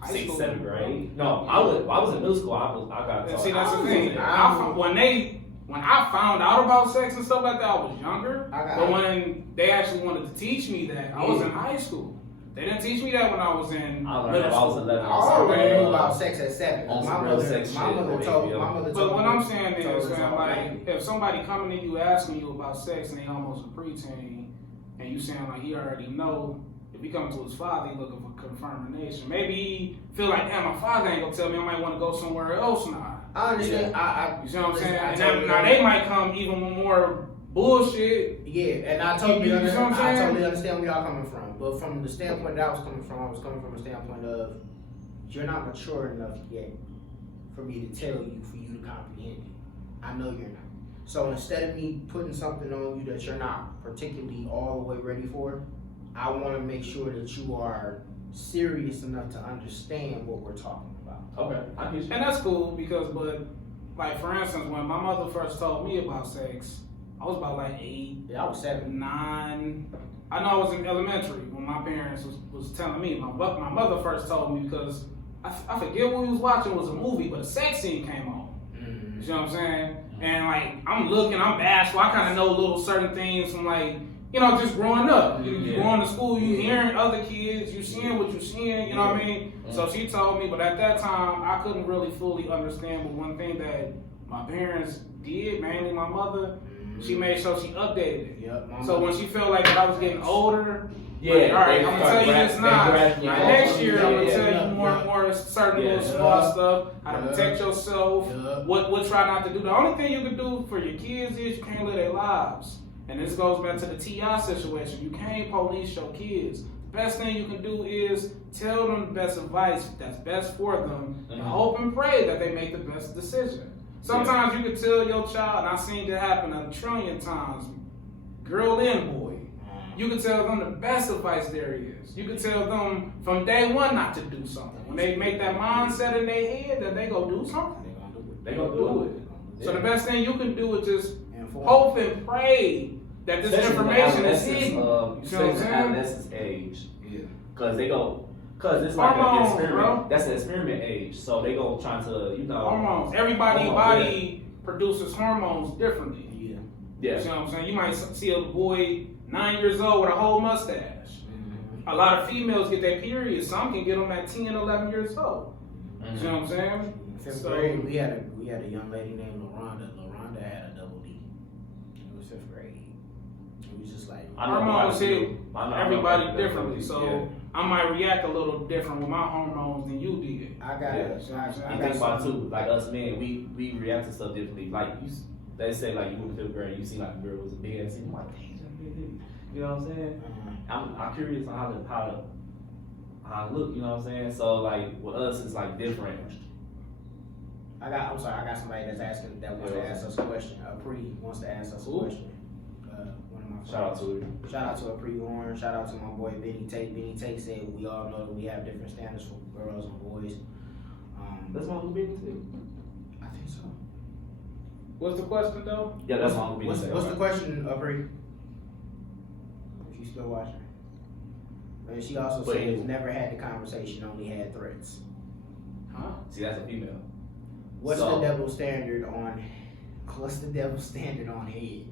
High 6th, school. 7th grade. No, I was in middle school. I got And taught. see, that's the thing. I- When I found out about sex and stuff like that, I was younger. I But when they actually wanted to teach me that, I was in high school. They didn't teach me that when I was in I learned middle when I was school. 11. I already knew about sex at 7. On My some real mother, sex my shit, mother they told, feel. my mother But told what me- I'm saying told is, us man, all like, that. if somebody coming to you asking you about sex and they almost a preteen, and you saying like he already know, if he come to his father, he looking for confirmation. Maybe he feel like, damn, my father ain't gonna tell me. I might want to go somewhere else now. I understand. You see what I'm saying? I And totally now they might come even with more bullshit. Yeah, and I totally, You know what I'm I saying? totally understand where y'all coming from. But from the standpoint that I was coming from a standpoint of you're not mature enough yet for me to tell you, for you to comprehend it. I know you're not. So instead of me putting something on you that you're not particularly all the way ready for, I want to make sure that you are serious enough to understand what we're talking about. Okay, I get you. And that's cool because, but like for instance, when my mother first told me about sex, I was about like 8, Yeah, I was 7. 9. I know I was in elementary when my parents was telling me. My mother first told me because I forget what we was watching. It was a movie, but a sex scene came on. Mm-hmm. You know what I'm saying? And like I'm looking, I'm bashful. I kind of know little certain things from like, you know, just growing up. You Yeah. going to school, you hearing other kids, you seeing what you seeing. You know what I mean? So she told me, but at that time I couldn't really fully understand. But one thing that my parents did, mainly my mother, she made sure she updated it. Yep. So when she felt like that I was getting older, Yeah, like, all right, they I'm gonna start tell you this they now. gradually Right, go next from- year, I'm gonna yeah, tell yeah, you more yeah. and more certain Yeah, little small yeah. stuff, how to Yeah. protect yourself, Yeah. what try not to do. The only thing you can do for your kids is you can't live their lives. And this goes back to the T.I. situation. You can't police your kids. The best thing you can do is tell them the best advice that's best for them, and hope and pray that they make the best decision. Sometimes you can tell your child, and I've seen it happen a trillion times, girl and boy. You can tell them the best advice there is. You can tell them from day one not to do something. When they make that mindset in their head that they go do something, They're gonna do it. They gonna do it. so the best thing you can do is just Inform. hope and pray that this Especially information in is the hidden. You see what I'm especially in saying? adolescence age. Yeah. Cause it's like an Hormones, experiment. bro. That's an experiment age. So they go trying to, you know. Hormones. Everybody's Hormones, body produces hormones differently. Yeah. Yeah. You see what I'm saying? You might see a boy 9 years old with a whole mustache. Mm-hmm. A lot of females get their periods. Some can get them at 10, 11 years old. You see what I'm saying? In fifth So- grade, we had a young lady named LaRonda. LaRonda had a double D. It was 5th grade. It was just like I know Hormones quite a hit few. I know everybody quite a few. differently. So Yeah. I might react a little different with my hormones than you did. I got Yeah. it. See what I'm saying? I You got think about it some- too, like us men, we react to stuff differently. Like they say like you in 5th grade, you see like a girl was a big ass, I'm like, dang, that's big, big. You know what I'm saying? I'm curious on how to look. You know what I'm saying? So like with us, it's like different. I'm sorry. I got somebody that's asking that wants to ask us a question. Pre wants to ask us a Who? question. One of my friends. Shout out to her. Shout out to Pre Warren. Shout out to my boy Benny Tate. Benny Tate said we all know that we have different standards for girls and boys. That's my who being too. I think so. What's the question though? Yeah, that's my who being What's too. the question, Pre? If you still watching. And she also But- says never had the conversation, only had threats. Huh? See, that's a female. What's So- the double standard on? What's the double standard on head?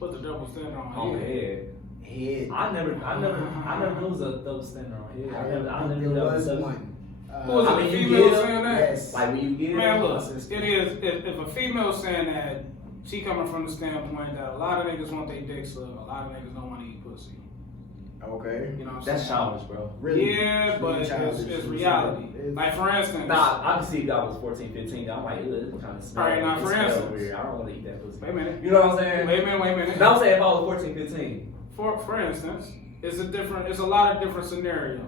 Put the double standard on On my the head. head. Head. I never knew was a double standard on head. I never there knew that was was one. Who was it? I The mean, you female get- saying that? Yes. like when you get Man, it. look, it is. If a female saying that, she coming from the standpoint that a lot of niggas want their dick sucked, a lot of niggas don't want to eat pussy. Okay. You know what I'm That's saying? childish, bro. Really? Yeah, Really but childish. it's reality. Like for instance, Nah, I can see if that was 14, 15. I'm like, this kind of smell. Alright, now, it for smell instance- weird. I don't want to eat that pussy. wait a minute. You know what I'm saying? Wait a minute. Now I'm saying if I was 14, 15. For instance, it's a lot of different scenarios.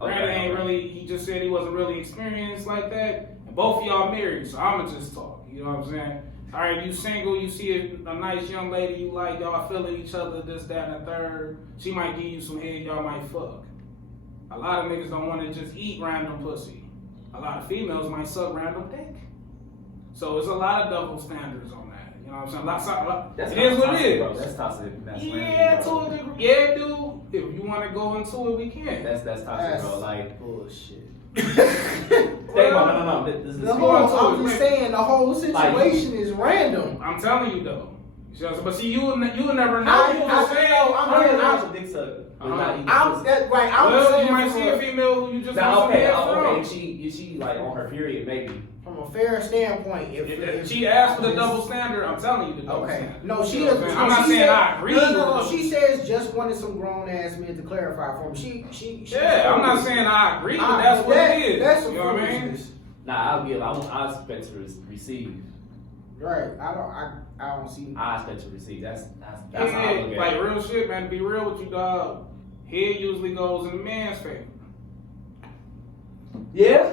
Okay, Brandon ain't okay. really. He just said he wasn't really experienced like that, and both of y'all married, so I'ma just talk. You know what I'm saying? All right, you single, you see a nice young lady you like, y'all feeling each other, this, that, and the third. She might give you some head, y'all might fuck. A lot of niggas don't want to just eat random pussy. a lot of females might suck random dick. So it's a lot of double standards on that. You know what I'm saying? That's It is what toxic, it is. bro. That's toxic masculinity, Yeah, to bro. a degree. Yeah, dude. If you want to go into it, we can. That's toxic, bro. Like, bullshit. think about no. This is The Go whole, on to it, I'm just man. saying, the whole situation is random. I'm telling you though. But see, you would never know. I You know what I'm saying? I'm a dick sucker. But not eating I'm pussy. that right. I'm Well, saying you might from see a female who you just Now, want okay, to okay. from. Is she like on her period? Maybe. from a fair standpoint. If She asked for the double standard. I'm telling you the double Okay. standard. No, she You know what doesn't. I'm not she saying said- I agree. with No. the- She says just wanted some grown ass men to clarify for me. She Yeah, I'm not saying I agree, but that's what it is. That's some you know what I mean? foolishness. Nah, I expect to receive. Right. I don't see. I expect to receive. That's how I Yeah, look at like it. real shit, man. To be real with you, dog. Head usually goes in the man's favor. Yeah.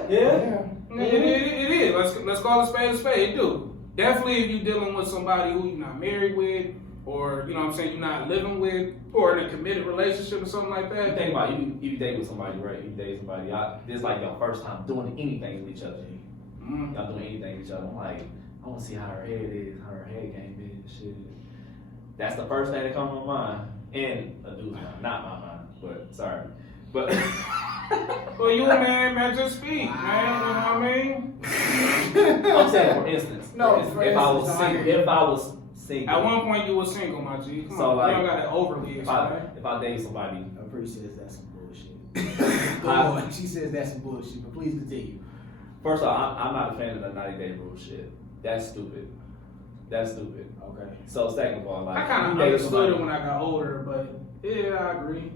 It is. Let's call a spade a spade. It do. Definitely if you're dealing with somebody who you're not married with, or you know what I'm saying, you're not living with, or in a committed relationship or something like You that. think about it, you date with somebody, right? You date somebody. This is like your first time doing anything with each other. Mm. Y'all doing anything with each other. I'm like, I want to see how her head is, how her head game is, shit. That's the first thing that comes to my mind. And a dude's mind, not my mind, but sorry. But Well, you a man, just speak, man. You know what I mean? I'm saying, for instance, No, if for I was instance, single, if I was single, At one point, you were single, my G. Come So, on, like, you don't got to overly if I explain. date somebody, Appreciate that's some bullshit. Go on. She says that's some bullshit, but please continue. first off, I'm not a fan of the 90-day rule shit. That's stupid. That's stupid. Okay. So second of all, like I kind you of date understood somebody- it when I got older, but yeah, I agree.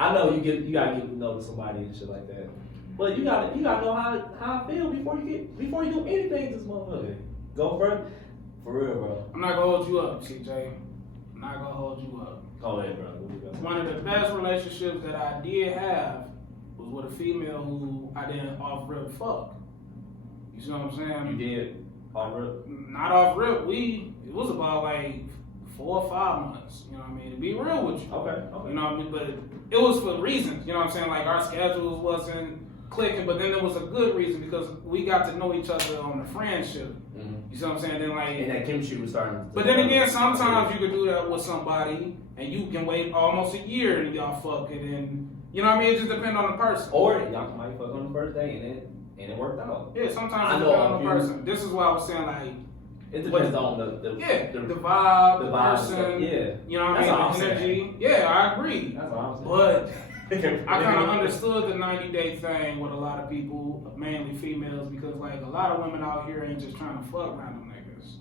I know you gotta get to know somebody and shit like that. But you gotta know how I feel before you do anything to this motherfucker. Go for real, bro. I'm not gonna hold you up, CJ. I'm not gonna hold you up. Go ahead, bro. What you got? One of the best relationships that I did have was with a female who I didn't off rip fuck. You see what I'm saying? You did already. Not off rip. It was about like 4 or 5 months. You know what I mean? To be real with you. Okay. You know what I mean? But it was for reasons. You know what I'm saying? Like our schedules wasn't clicking, but then there was a good reason because we got to know each other on the friendship. Mm-hmm. You see what I'm saying? Then like. And that chemistry was starting. But then again, sometimes you could do that with somebody, and you can wait almost a year and y'all fuck it, and you know what I mean. It just depends on the person. Or y'all might fuck on the first day and it worked out. Yeah, sometimes I it know depends on a the few- person. This is why I was saying like, It depends on the yeah, the the vibe, the vibe and person, stuff, yeah. you know what That's all I I'm mean, the saying. energy. Yeah, I agree. That's all I'm saying. But I kind of understood the 90-day thing with a lot of people, mainly females, because like a lot of women out here ain't just trying to fuck random niggas.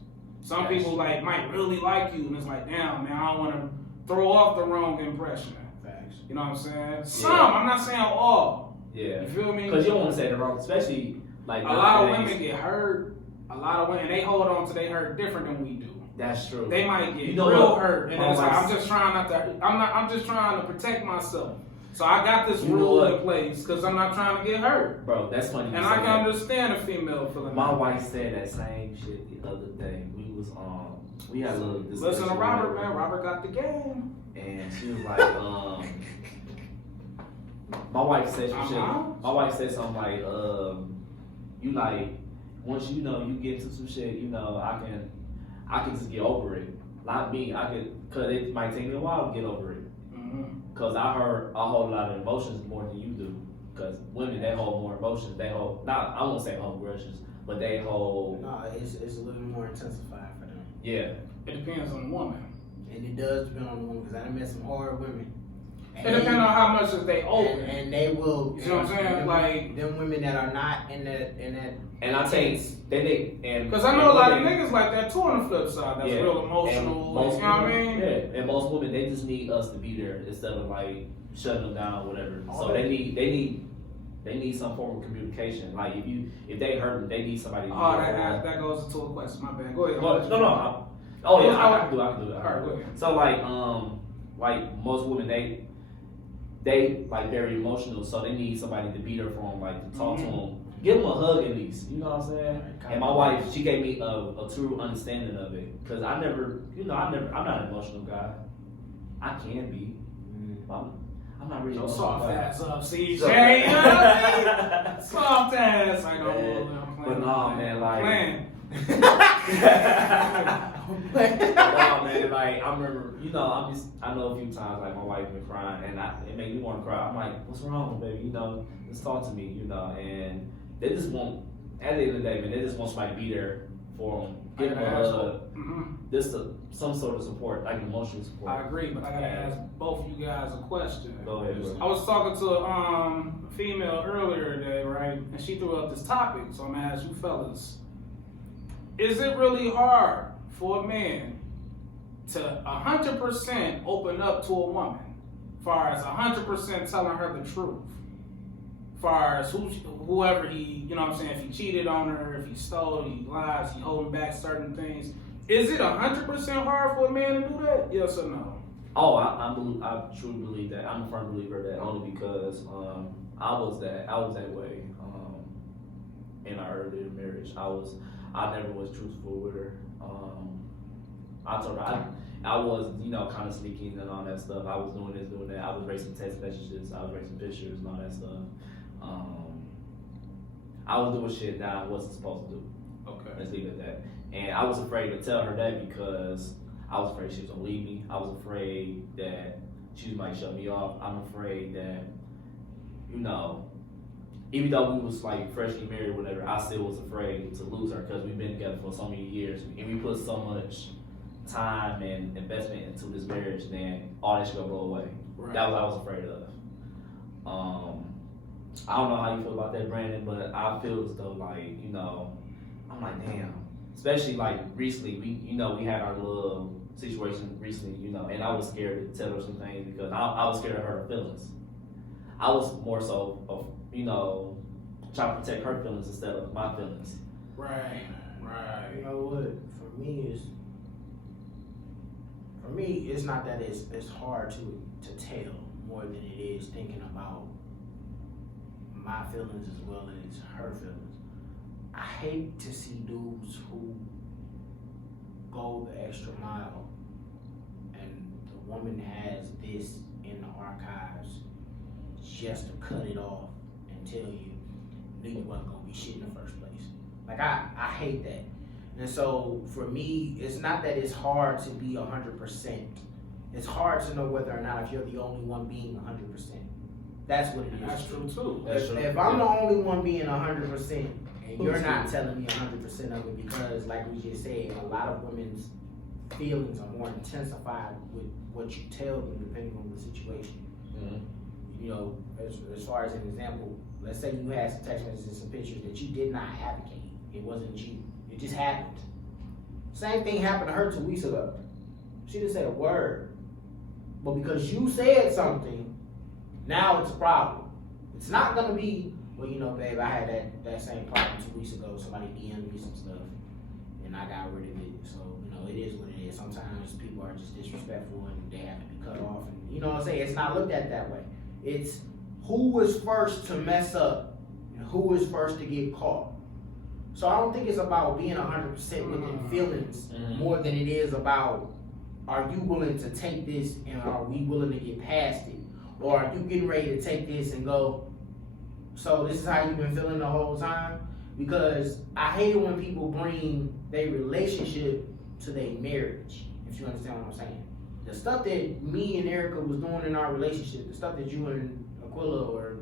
Some Yes. people like might really like you, and it's like, damn, man, I don't want to throw off the wrong impression. Facts. You know what I'm saying? Some, I'm not saying all. Yeah. You feel me? Because you don't want to say the wrong, especially like A lot of nowadays. women get hurt. A lot of women, they hold on to they hurt different than we do. That's true. They might get You know real what? hurt, and My it's like wife's- I'm just trying not to. I'm just trying to protect myself. So I got this You know rule what? in place because I'm not trying to get hurt, Bro, that's funny. you and say I can that. understand a female feeling. My that. wife said that same shit the other day. We had a little discussion. Listen to Robert, man. Robert got the game. And she was like, my wife said some shit. Uh-huh. My wife said something like, you like, once you know you get into some shit, you know, I can just get over it. Not me, cause it might take me a while to get over it. Mm-hmm. Cause I hold a lot of emotions more than you do. Cause women, they hold more emotions. They hold, I won't say hold grudges, but they hold, No, it's a little more intensified for them. yeah. It depends on the woman. And it does depend on the woman, because I done met some hard women. It depends on how much is they open. And they will. You see what I'm saying? Them, Like- them women that are not in that. And I think and Because I know a lot of women- niggas like that too on the flip side. That's Yeah. real And emotional. You know most what I women- mean? Yeah, and most women, they just need us to be there instead of like shutting them down or whatever. So they need some form of communication. Like if they hurt them, they need somebody to be Oh, there for them. that goes into a question. My bad. Go ahead. No. I can do it. Alright, go ahead. So like most women, they like very emotional, so they need somebody to be there for them, like to talk to them, give them a hug at least. You know what I'm saying? And my wife, she gave me a true understanding of it, cause I'm not an emotional guy. I can be. I'm not really Your on soft my ass up, CJ. So- You know what I mean? Soft ass. I know. I'm playing. But nah, man, like. Playing. Nah, man, like I remember, I know a few times like my wife been crying and it made me want to cry. I'm like, what's wrong, baby? Just talk to me, and they just want, at the end of the day, man, they just want somebody to be there for them, give them a hug, just some sort of support, like emotional support. I agree, but I gotta ask both of you guys a question. Go ahead, bro. I was talking to a female earlier today, right? And she threw up this topic, so I'm gonna ask you fellas. Is it really hard for a man to 100% open up to a woman, far as 100% telling her the truth, far as whoever he, if he cheated on her, if he stole, he lies, he holding back certain things? Is it 100% hard for a man to do that? Yes or no? Oh, I truly believe that. I'm a firm believer of that only because I was that way in our earlier marriage. I never was truthful with her. I told her I was, kind of sneaking and all that stuff. I was doing this, doing that. I was racing text messages. I was racing pictures and all that stuff. I was doing shit that I wasn't supposed to do. Okay. Let's leave it at that. And I was afraid to tell her that because I was afraid she was gonna leave me. I was afraid that she might shut me off. I'm afraid that, even though we was like freshly married or whatever, I still was afraid to lose her because we've been together for so many years and we put so much time and investment into this marriage, then all that shit gonna go away. Right. That was what I was afraid of. I don't know how you feel about that, Brandon, but I feel as though like, I'm like, damn. Especially like recently, we had our little situation recently, and I was scared to tell her some things because I was scared of her feelings. I was more so of, trying to protect her feelings instead of my feelings. Right. You know what? For me, it's not that it's hard to tell more than it is thinking about my feelings as well as her feelings. I hate to see dudes who go the extra mile and the woman has this in the archives just to cut it off and tell you knew you wasn't gonna be shit in the first place. Like I hate that. And so for me, it's not that it's hard to be 100%. It's hard to know whether or not if you're the only one being 100%. That's what it is. That's true too. If I'm the only one being 100% and you're not telling me 100% of it, because like we just said, a lot of women's feelings are more intensified with what you tell them depending on the situation. As far as an example, let's say you had some text messages and some pictures that you did not advocate. It wasn't you. It just happened. Same thing happened to her 2 weeks ago. She didn't say a word. But because you said something, now it's a problem. It's not gonna be, well, babe, I had that same problem 2 weeks ago. Somebody DM'd me some stuff and I got rid of it. So, it is what it is. Sometimes people are just disrespectful and they have to be cut off. And you know what I'm saying? It's not looked at that way. It's who was first to mess up and who was first to get caught. So I don't think it's about being 100% within feelings more than it is about, are you willing to take this and are we willing to get past it? Or are you getting ready to take this and go, so this is how you've been feeling the whole time? Because I hate it when people bring their relationship to their marriage, if you understand what I'm saying. The stuff that me and Erica was doing in our relationship, the stuff that you and Aquila or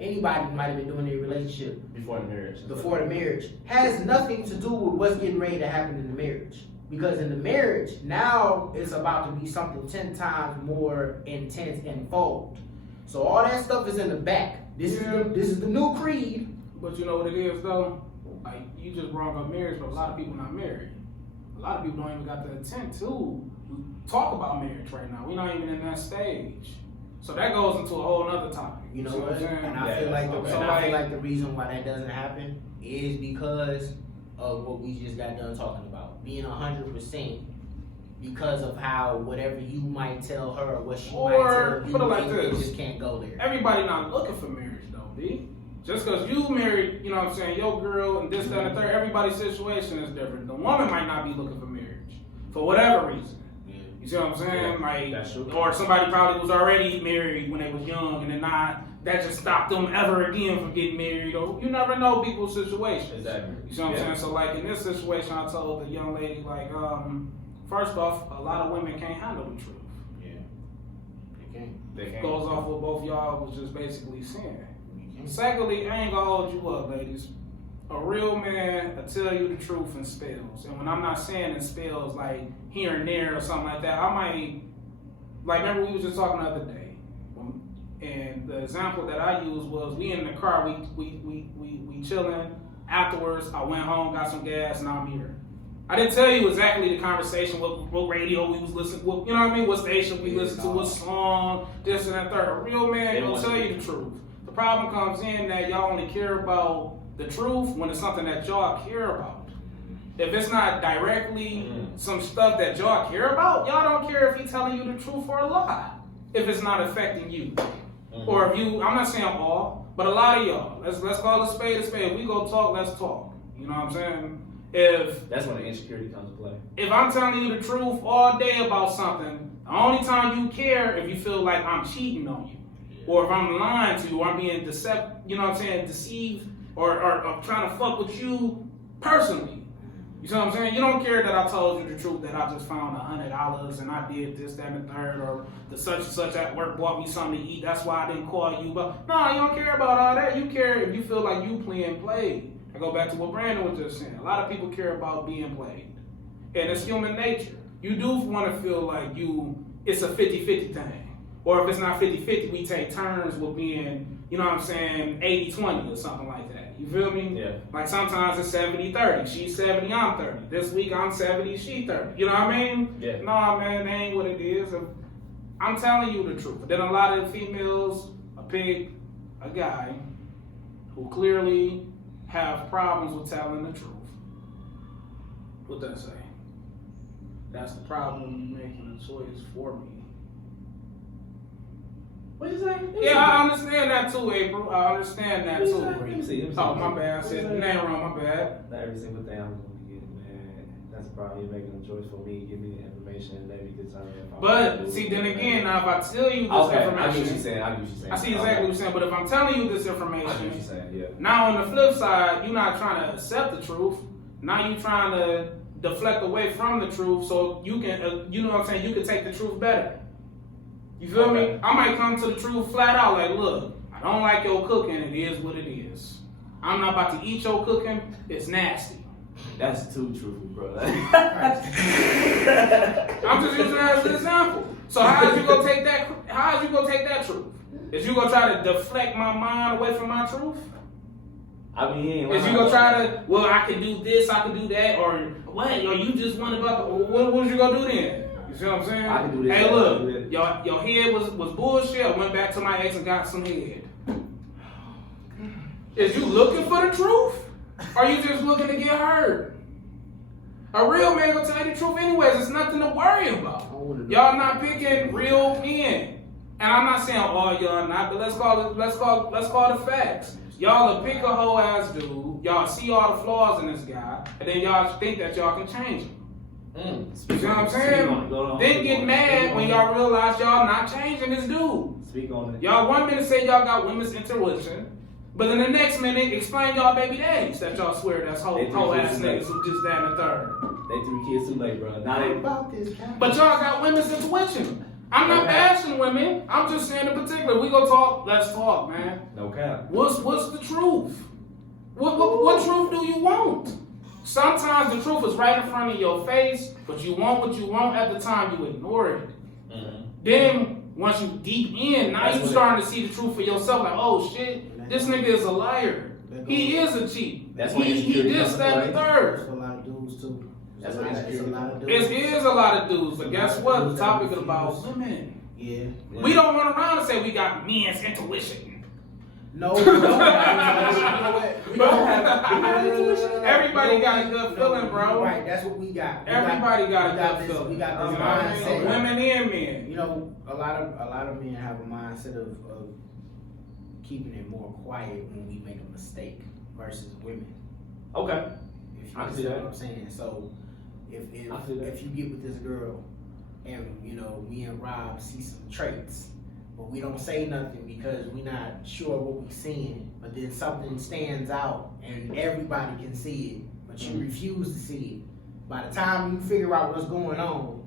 anybody might have been doing in their relationship Before the marriage, has nothing to do with what's getting ready to happen in the marriage. Because in the marriage, now it's about to be something 10 times more intense and involved. So all that stuff is in the back. This is the new creed. But you know what it is though? Like, you just brought up marriage, but a lot of people not married. A lot of people don't even got the intent to talk about marriage right now. We're not even in that stage. So that goes into a whole other topic. You know See what? I'm saying? And I feel like the reason why that doesn't happen is because of what we just got done talking about. Being 100% because of how whatever you might tell her or what she might tell you, put it like it this. just can't go there. Everybody not looking for marriage though, B. Just because you married, you know what I'm saying, your girl and this, that, and the third, everybody's situation is different. The woman might not be looking for marriage for whatever reason. Yeah. You see what I'm saying? Like, that's true. or somebody probably was already married when they was young, and then that just stopped them ever again from getting married. Or you never know people's situations. Exactly. You see what I'm saying? So like in this situation, I told the young lady like, first off, a lot of women can't handle the truth. Yeah. They can't. They can't. Goes off what both y'all was just basically saying. You can't. Secondly, I ain't gonna hold you up, ladies. A real man will tell you the truth in spells. And when I'm not saying in spells like here and there or something like that, I might, like remember we was just talking the other day. And the example that I used was we in the car, we chilling. Afterwards, I went home, got some gas, and I'm here. I didn't tell you exactly the conversation, what radio we was listening, what, you know what I mean, what station we listened to, what song, this and that third. A real man will tell you the truth. The problem comes in that y'all only care about the truth when it's something that y'all care about. If it's not directly some stuff that y'all care about, y'all don't care if he's telling you the truth or a lie. If it's not affecting you. Or if you, I'm not saying all, but a lot of y'all, let's call a spade a spade. If we go talk, let's talk. You know what I'm saying? If That's when the insecurity comes to play. if I'm telling you the truth all day about something, the only time you care if you feel like I'm cheating on you. Or if I'm lying to you, or I'm being deceived, or trying to fuck with you personally. You see what I'm saying? You don't care that I told you the truth, that I just found $100 and I did this, that, and the third, or the such and such at work bought me something to eat. That's why I didn't call you. But no, you don't care about all that. You care if you feel like you played. I go back to what Brandon was just saying. A lot of people care about being played. And it's human nature. You do want to feel like it's a 50-50 thing. Or if it's not 50-50, we take turns with being, you know what I'm saying, 80-20 or something like that. You feel me? Yeah. Like sometimes it's 70-30. She's 70, I'm 30. This week I'm 70, she 30. You know what I mean? Yeah. Nah, man, that ain't what it is. I'm telling you the truth. But then a lot of the females pick a guy who clearly have problems with telling the truth. What that say? That's the problem making a choice for me. What you say? Yeah, I understand that too, April. I understand that too. Let me see. Oh, my bad. I said the name wrong. My bad. Not every single thing I'm going to get, man. That's probably making a choice for me. Give me the information and let me determine if I'm But gonna do see, it. then again, now if I tell you this Okay, I get information, what you're saying. I see exactly what you're saying. But if I'm telling you this I get what you're information, saying, yeah. now on the flip side, you're not trying to accept the truth. Now you're trying to deflect away from the truth, so you can, you know what I'm saying? You can take the truth better. You feel me? I might come to the truth flat out, like, look, I don't like your cooking. It is what it is. I'm not about to eat your cooking. It's nasty. That's too truthful, bro. I'm just using that as an example. So how's you gonna take that? How's you gonna take that truth? Is you gonna try to deflect my mind away from my truth? I mean, he ain't Is you lying. gonna try to? Well, I can do this, I can do that, or what? Or you just want about? What was you gonna do then? You see what I'm saying? I can do this, Hey, I can look, do that. your head was bullshit. I went back to my ex and got some head. Is you looking for the truth? Or you just looking to get hurt? A real man gonna tell you the truth anyways. It's nothing to worry about. Y'all not picking real men. And I'm not saying all y'all not, but let's call the facts. Y'all will pick a whole ass dude. Y'all see all the flaws in this guy, and then y'all think that y'all can change him. You see what I'm saying? Then get mad when y'all realize y'all not changing this dude. Speak on it. Y'all 1 minute say y'all got women's intuition, but then the next minute explain y'all baby daddies that y'all swear that's whole ass niggas who just that and the third. They 3 kids too late, bro. Now they about this But y'all got women's intuition. I'm not bashing women. I'm just saying in particular. We go talk. Let's talk, man. no cap. What's the truth? What truth do you want? Sometimes the truth is right in front of your face, but you want what you want at the time. You ignore it. Then once you deep in, now That's you what starting to see the truth for yourself. Like, oh shit, this nigga is a liar. He is a cheat. That's why He insecurity this, comes that, and into the play. third. There's a lot of dudes too. That's There's what a insecurity lot of It dudes. is a lot of dudes, but guess what? The topic is about women. Yeah. We don't run around and say we got men's intuition. No, you know what? We don't have Everybody got a good feeling, bro. Right, that's what we got. Everybody got a good this, feeling. We got this You know what I mean? mindset. Women and men. You know, a lot of men have a mindset of keeping it more quiet when we make a mistake versus women. Okay. If you I can see understand that. what I'm saying. So I see that. if you get with this girl and me and Rob see some traits, but we don't say nothing because we're not sure what we're seeing. But then something stands out, and everybody can see it, but you refuse to see it. By the time you figure out what's going on,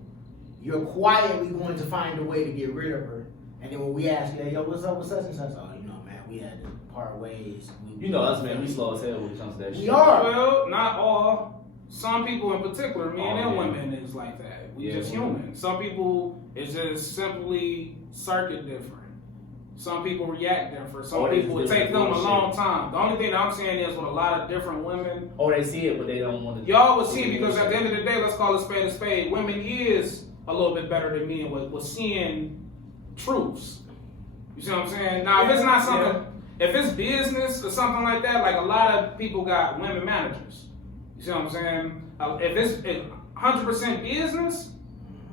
you're quietly going to find a way to get rid of her. And then when we ask you, yo, what's up with such and such? Oh, man, we had to part ways. Us, man, we slow as hell when it comes to that shit. We are. Well, not all. Some people in particular, men and women, is like that. We just human. Some people, it's just simply circuit different. Some people react different. Some people, it takes them a long time. The only thing that I'm saying is with a lot of different women. They see it, but they don't want to. Y'all will see it because at the end of the day, let's call it spade a spade. Women is a little bit better than men with seeing truths. You see what I'm saying? Now, if it's not something, if it's business or something like that, like a lot of people got women managers. You see what I'm saying? If it's 100% business,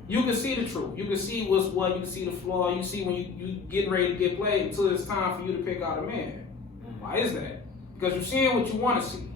you can see the truth. You can see what's what. You can see the flaw. You see when you getting ready to get played until it's time for you to pick out a man. Why is that? Because you're seeing what you want to see.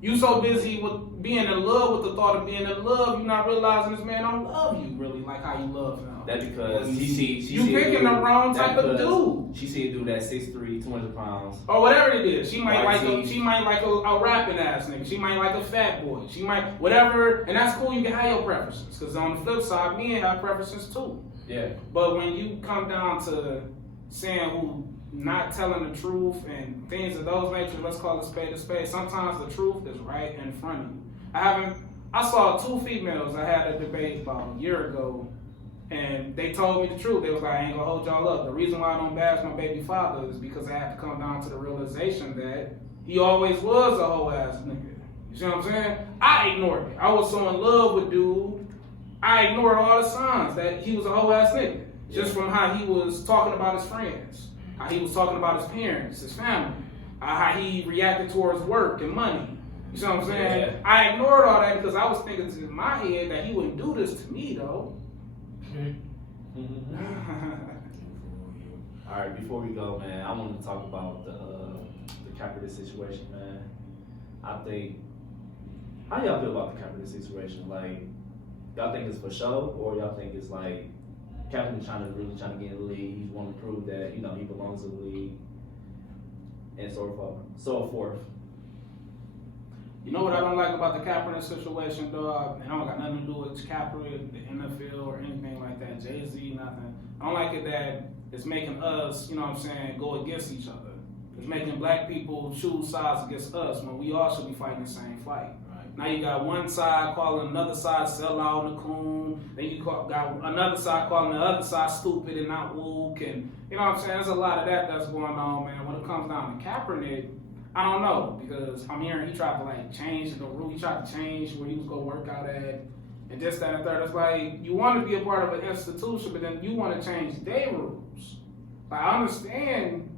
You so busy with being in love with the thought of being in love, you're not realizing this man don't love you really like how you love him. That's because you picking the wrong type of dude. She see a dude that's 6'3", 200 pounds. Or whatever it is. She might like a rapping ass nigga. She might like a fat boy. She might whatever, and that's cool. You can have your preferences. Because on the flip side, men have preferences too. Yeah. But when you come down to saying who not telling the truth and things of those nature, let's call it spade a spade. Sometimes the truth is right in front of you. I saw two females I had a debate about a year ago, and they told me the truth. They was like, I ain't gonna hold y'all up. The reason why I don't bash my baby father is because I had to come down to the realization that he always was a whole ass nigga. You see what I'm saying? I ignored it. I was so in love with dude, I ignored all the signs that he was a whole ass nigga. Just from how he was talking about his friends, how he was talking about his parents, his family, how he reacted towards work and money. You see what I'm saying? Yeah. I ignored all that because I was thinking in my head that he wouldn't do this to me though. All right, before we go, man, I want to talk about the Kaepernick situation, man. I think, how y'all feel about the Kaepernick situation? Like, y'all think it's for show, or y'all think it's like Kaepernick really trying to get in the league? He's wanting to prove that he belongs in the league, and so forth. You know what I don't like about the Kaepernick situation, dog? And I don't got nothing to do with Kaepernick, the NFL, or anything like that. Jay-Z, nothing. I don't like it that it's making us, go against each other. It's making black people choose sides against us when we all should be fighting the same fight. Right. Now you got one side calling another side sellout and a coon. Then you got another side calling the other side stupid and not woke. And you know what I'm saying? There's a lot of that's going on, man. When it comes down to Kaepernick, I don't know, because I'm hearing he tried to change the rule. He tried to change where he was going to work out at, and this, that, and third. It's like you want to be a part of an institution, but then you want to change their rules. I understand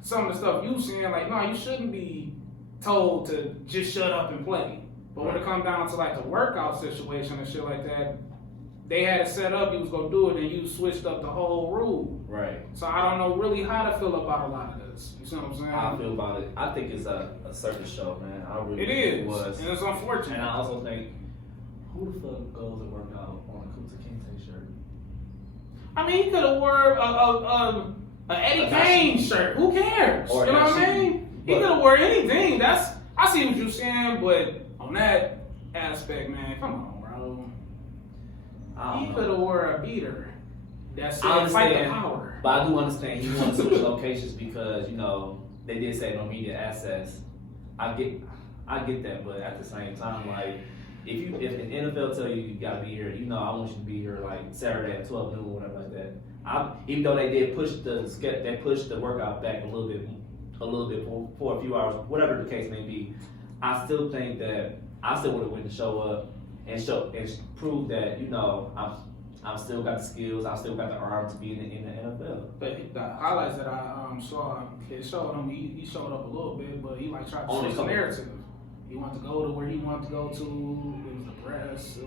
some of the stuff you saying, no, you shouldn't be told to just shut up and play. But when it comes down to the workout situation and shit like that, they had it set up, you was gonna do it, and you switched up the whole rule. Right. So I don't know really how to feel about a lot of this. You see what I'm saying? How I feel about it, I think it's a circus show, man. I really it is. It was. And it's unfortunate. And I also think, who the fuck goes and work out on a Kunta Kinte shirt? I mean, he could have wore a Eddie Kane shirt. Who cares? You know what I mean? He could have wore anything. I see what you're saying, but on that aspect, man, come on, bro. He could have wore a beater. That's fight the power. But I do understand he wanted to switch locations because they did say no media access. I get that, but at the same time, if an NFL tell you gotta be here, I want you to be here Saturday at 12 noon, whatever like that. Even though they did push the workout back a little bit for a few hours, whatever the case may be, I still think that I still would have went to show up and prove that I'm still got the skills, I still got the arm to be in the NFL. But the highlights that I saw, it showed him he showed up a little bit, but he tried to switch the narrative. He wanted to go to where he wanted to go to. It was the press.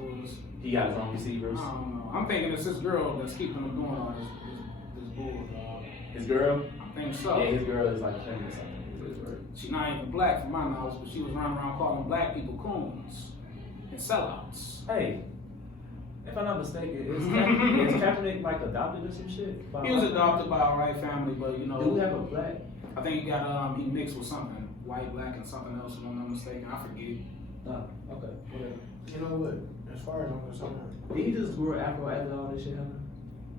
He got his own receivers. I don't know. I'm thinking it's his girl that's keeping him doing all this bull. His girl? I think so. Yeah, his girl is famous. She's not even black, from my knowledge, but she was running around calling black people coons and sellouts. Hey, If I'm not mistaken, is Kaepernick like adopted or some shit? By He was adopted by a white family, but you know. Do we have a black? I think he got he mixed with something, white, black, and something else. If I'm not mistaken, I forget. No. Okay. Whatever. You know what? As far as I'm concerned, Did he just grow Afro after all this shit happened?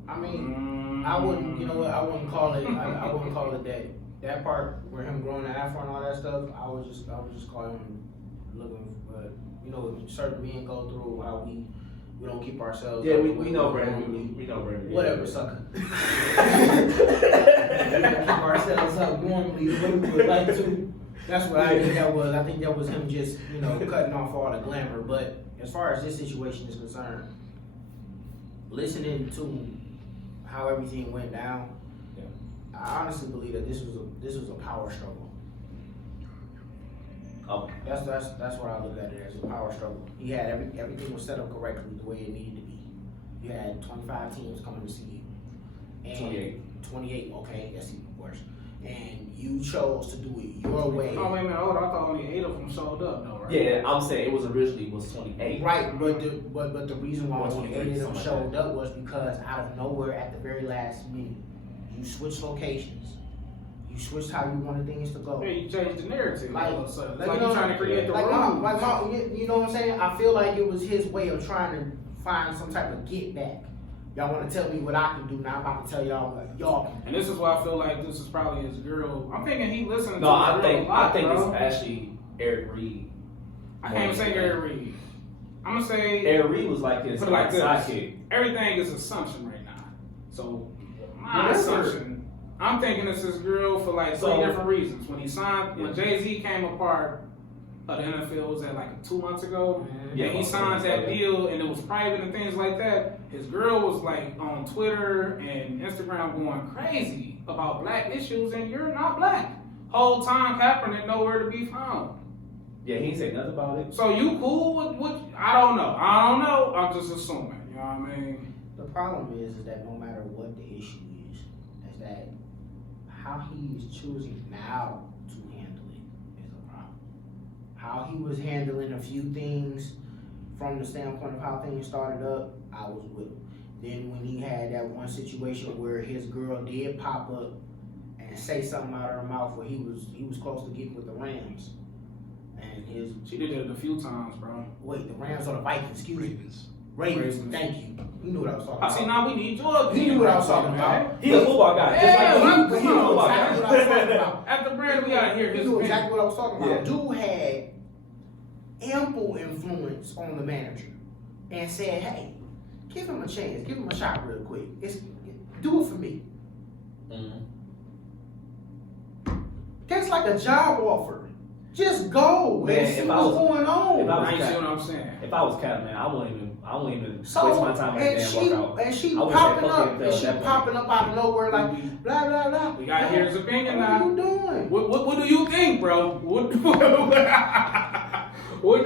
I mean, I wouldn't. You know what? I wouldn't call it. I wouldn't call it that. That part where him growing the afro and all that stuff, I would just call him looking. But you know, certain men go through how we don't keep ourselves. Yeah, up we the way know we Brandon. normally- We know Brandon. Whatever, sucker. We don't keep ourselves up normally the way we would like to. That's what I think that was. I think that was him just, cutting off all the glamour. But as far as this situation is concerned, listening to how everything went down, Yeah. I honestly believe that this was a power struggle. Oh. That's what I look at it as, a power struggle. He had everything was set up correctly the way it needed to be. You had 25 teams coming to see you. And 28, okay, that's even worse. And you chose to do it your way. Oh, wait a minute, hold on. I thought only 8 of them showed up, though, right? Yeah, I'm saying it was originally 28. Right, but the reason why Or only 23, 8 of them something like showed that. up was because out of nowhere at the very last minute, you switched locations. You switched how you wanted things to go. Yeah, you changed the narrative. Like- all of a sudden. It's like, like you you're know, trying to create the Like rules. you know what I'm saying? I feel like it was his way of trying to find some type of get back. Y'all want to tell me what I can do, now I'm about to tell y'all what y'all can do. And this is why I feel like this is probably his girl. I'm thinking he listened No, to I his girl think a lot, it's bro. actually Eric Reed. I can't even say Eric Reed. I'm gonna say Eric Reed was like his put it like this. sidekick. Everything is assumption right now. So my Yes, assumption, I'm thinking it's his girl for like So- 3 different reasons. When he signed, when Yeah. Jay-Z came apart of the NFL, was that like 2 months ago? Yeah, And he about 2 signed months that ago, yeah. deal and it was private and things like that. His girl was like on Twitter and Instagram going crazy about black issues, and you're not black. Whole time Kaepernick nowhere to be found. Yeah, he ain't say nothing about it. So you cool with what? I don't know. I'm just assuming. You know what I mean? The problem is that no matter what the issue is that how he is choosing now to handle it is a problem. How he was handling a few things from the standpoint of how things started up, I was with him. Then when he had that one situation where his girl did pop up and say something out of her mouth where he was close to getting with the Rams. And She did it a few times, bro. the Rams or the Vikings, excuse me. Ravens, thank you. You knew what I was talking I about. see. Now we need your You knew what I was talking man. about. He a football guy. Yeah, Just like but he you a know football exactly what I was talking guy. about. After Brandon, we gotta hear You his knew opinion. exactly what I was talking about. Yeah. Dude had ample influence on the manager and said, hey, give him a chance, give him a shot real quick. Do it for me. Mhm. That's like a job offer. Just go Man, and see if I what's was- going on. if I was I see Cat- what I'm saying. If I was Cat, man, I wouldn't even So, waste my time at and that damn workout. she I would've popping said, fuck up, it, and at she that point. popping up out of nowhere like blah blah blah. We gotta hear his opinion What now. are you doing? What do you think, bro? What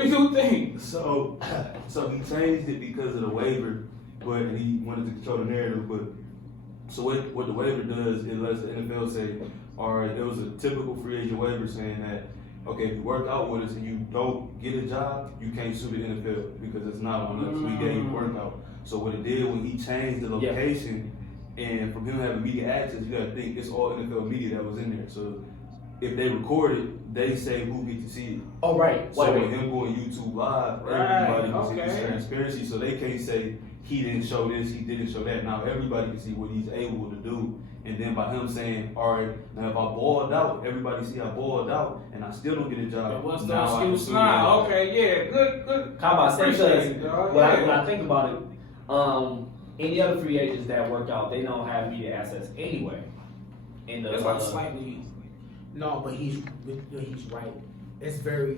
do you think? So he changed it because of the waiver, and he wanted to control the narrative. But so what the waiver does, it lets the NFL say, all right, there was a typical free agent waiver saying that, okay, if you work out with us and you don't get a job, you can't sue the NFL because it's not on us. We gave you workout. So what it did when he changed the Yeah. location, and from him having media access, you gotta think it's all NFL media that was in there. So if they record it, they say who get to see it. Oh right. So Wait, with him going YouTube Live, Right, everybody can see okay. this transparency. So they can't say he didn't show this, he didn't show that. Now everybody can see what he's able to do. And then by him saying, all right, now if I balled out, everybody see I balled out, and I still don't get a job. What's the now I can excuse sue now? them. Okay, yeah, good. How about saying Appreciate it, because dog. when Yeah. I think about it, any other free agents that work out, they don't have media access anyway. In the It's like slightly. No, but he's right. It's very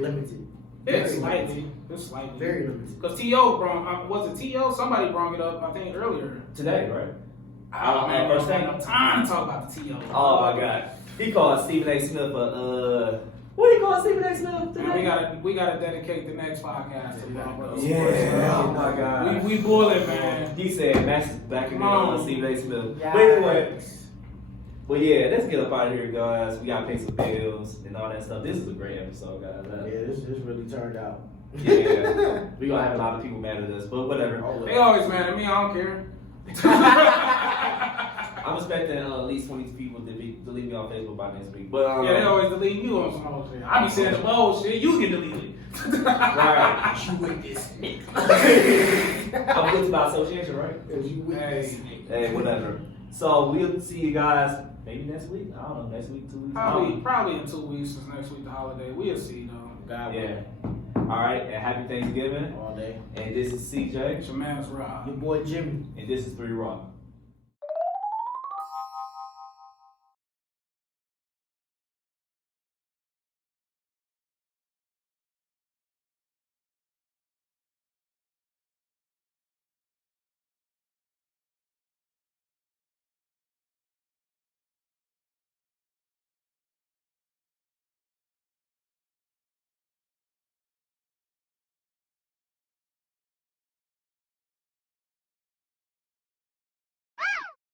limited. It's Very slightly. It's slightly. Very limited. Because T.O. was it T.O.? Somebody brought it up, I think, earlier. today, right? Oh, man, first we don't thing. have no time to talk about the T.O. Oh my God, he called Stephen A. Smith what do you call Stephen A. Smith today? Man, we gotta dedicate the next podcast to my brother. Yeah, oh my God. We bullet, man. He said Max is back in Come on. on Stephen A. Smith. Yikes. But anyway, but yeah, let's get up out of here, guys. We gotta pay some bills and all that stuff. This is a great episode, guys. Yeah, this really turned out. Yeah, we gonna have a lot of people mad at us, but whatever. They always mad at me. I don't care. I'm expecting at least 20 people to delete me on Facebook by next week. But Yeah, they always delete you on some bullshit. I be saying some bullshit. You get deleted. right. You with this nigga. I'm good about association, right? You with this nigga. Hey, whatever. So we'll see you guys maybe next week. I don't know, next week, 2 weeks. Probably in 2 weeks since next week the holiday. We'll see though. God Yeah. All right, and happy Thanksgiving. all day. And this is CJ, It's your man's Rob. Your boy Jimmy. and this is 3 Raw.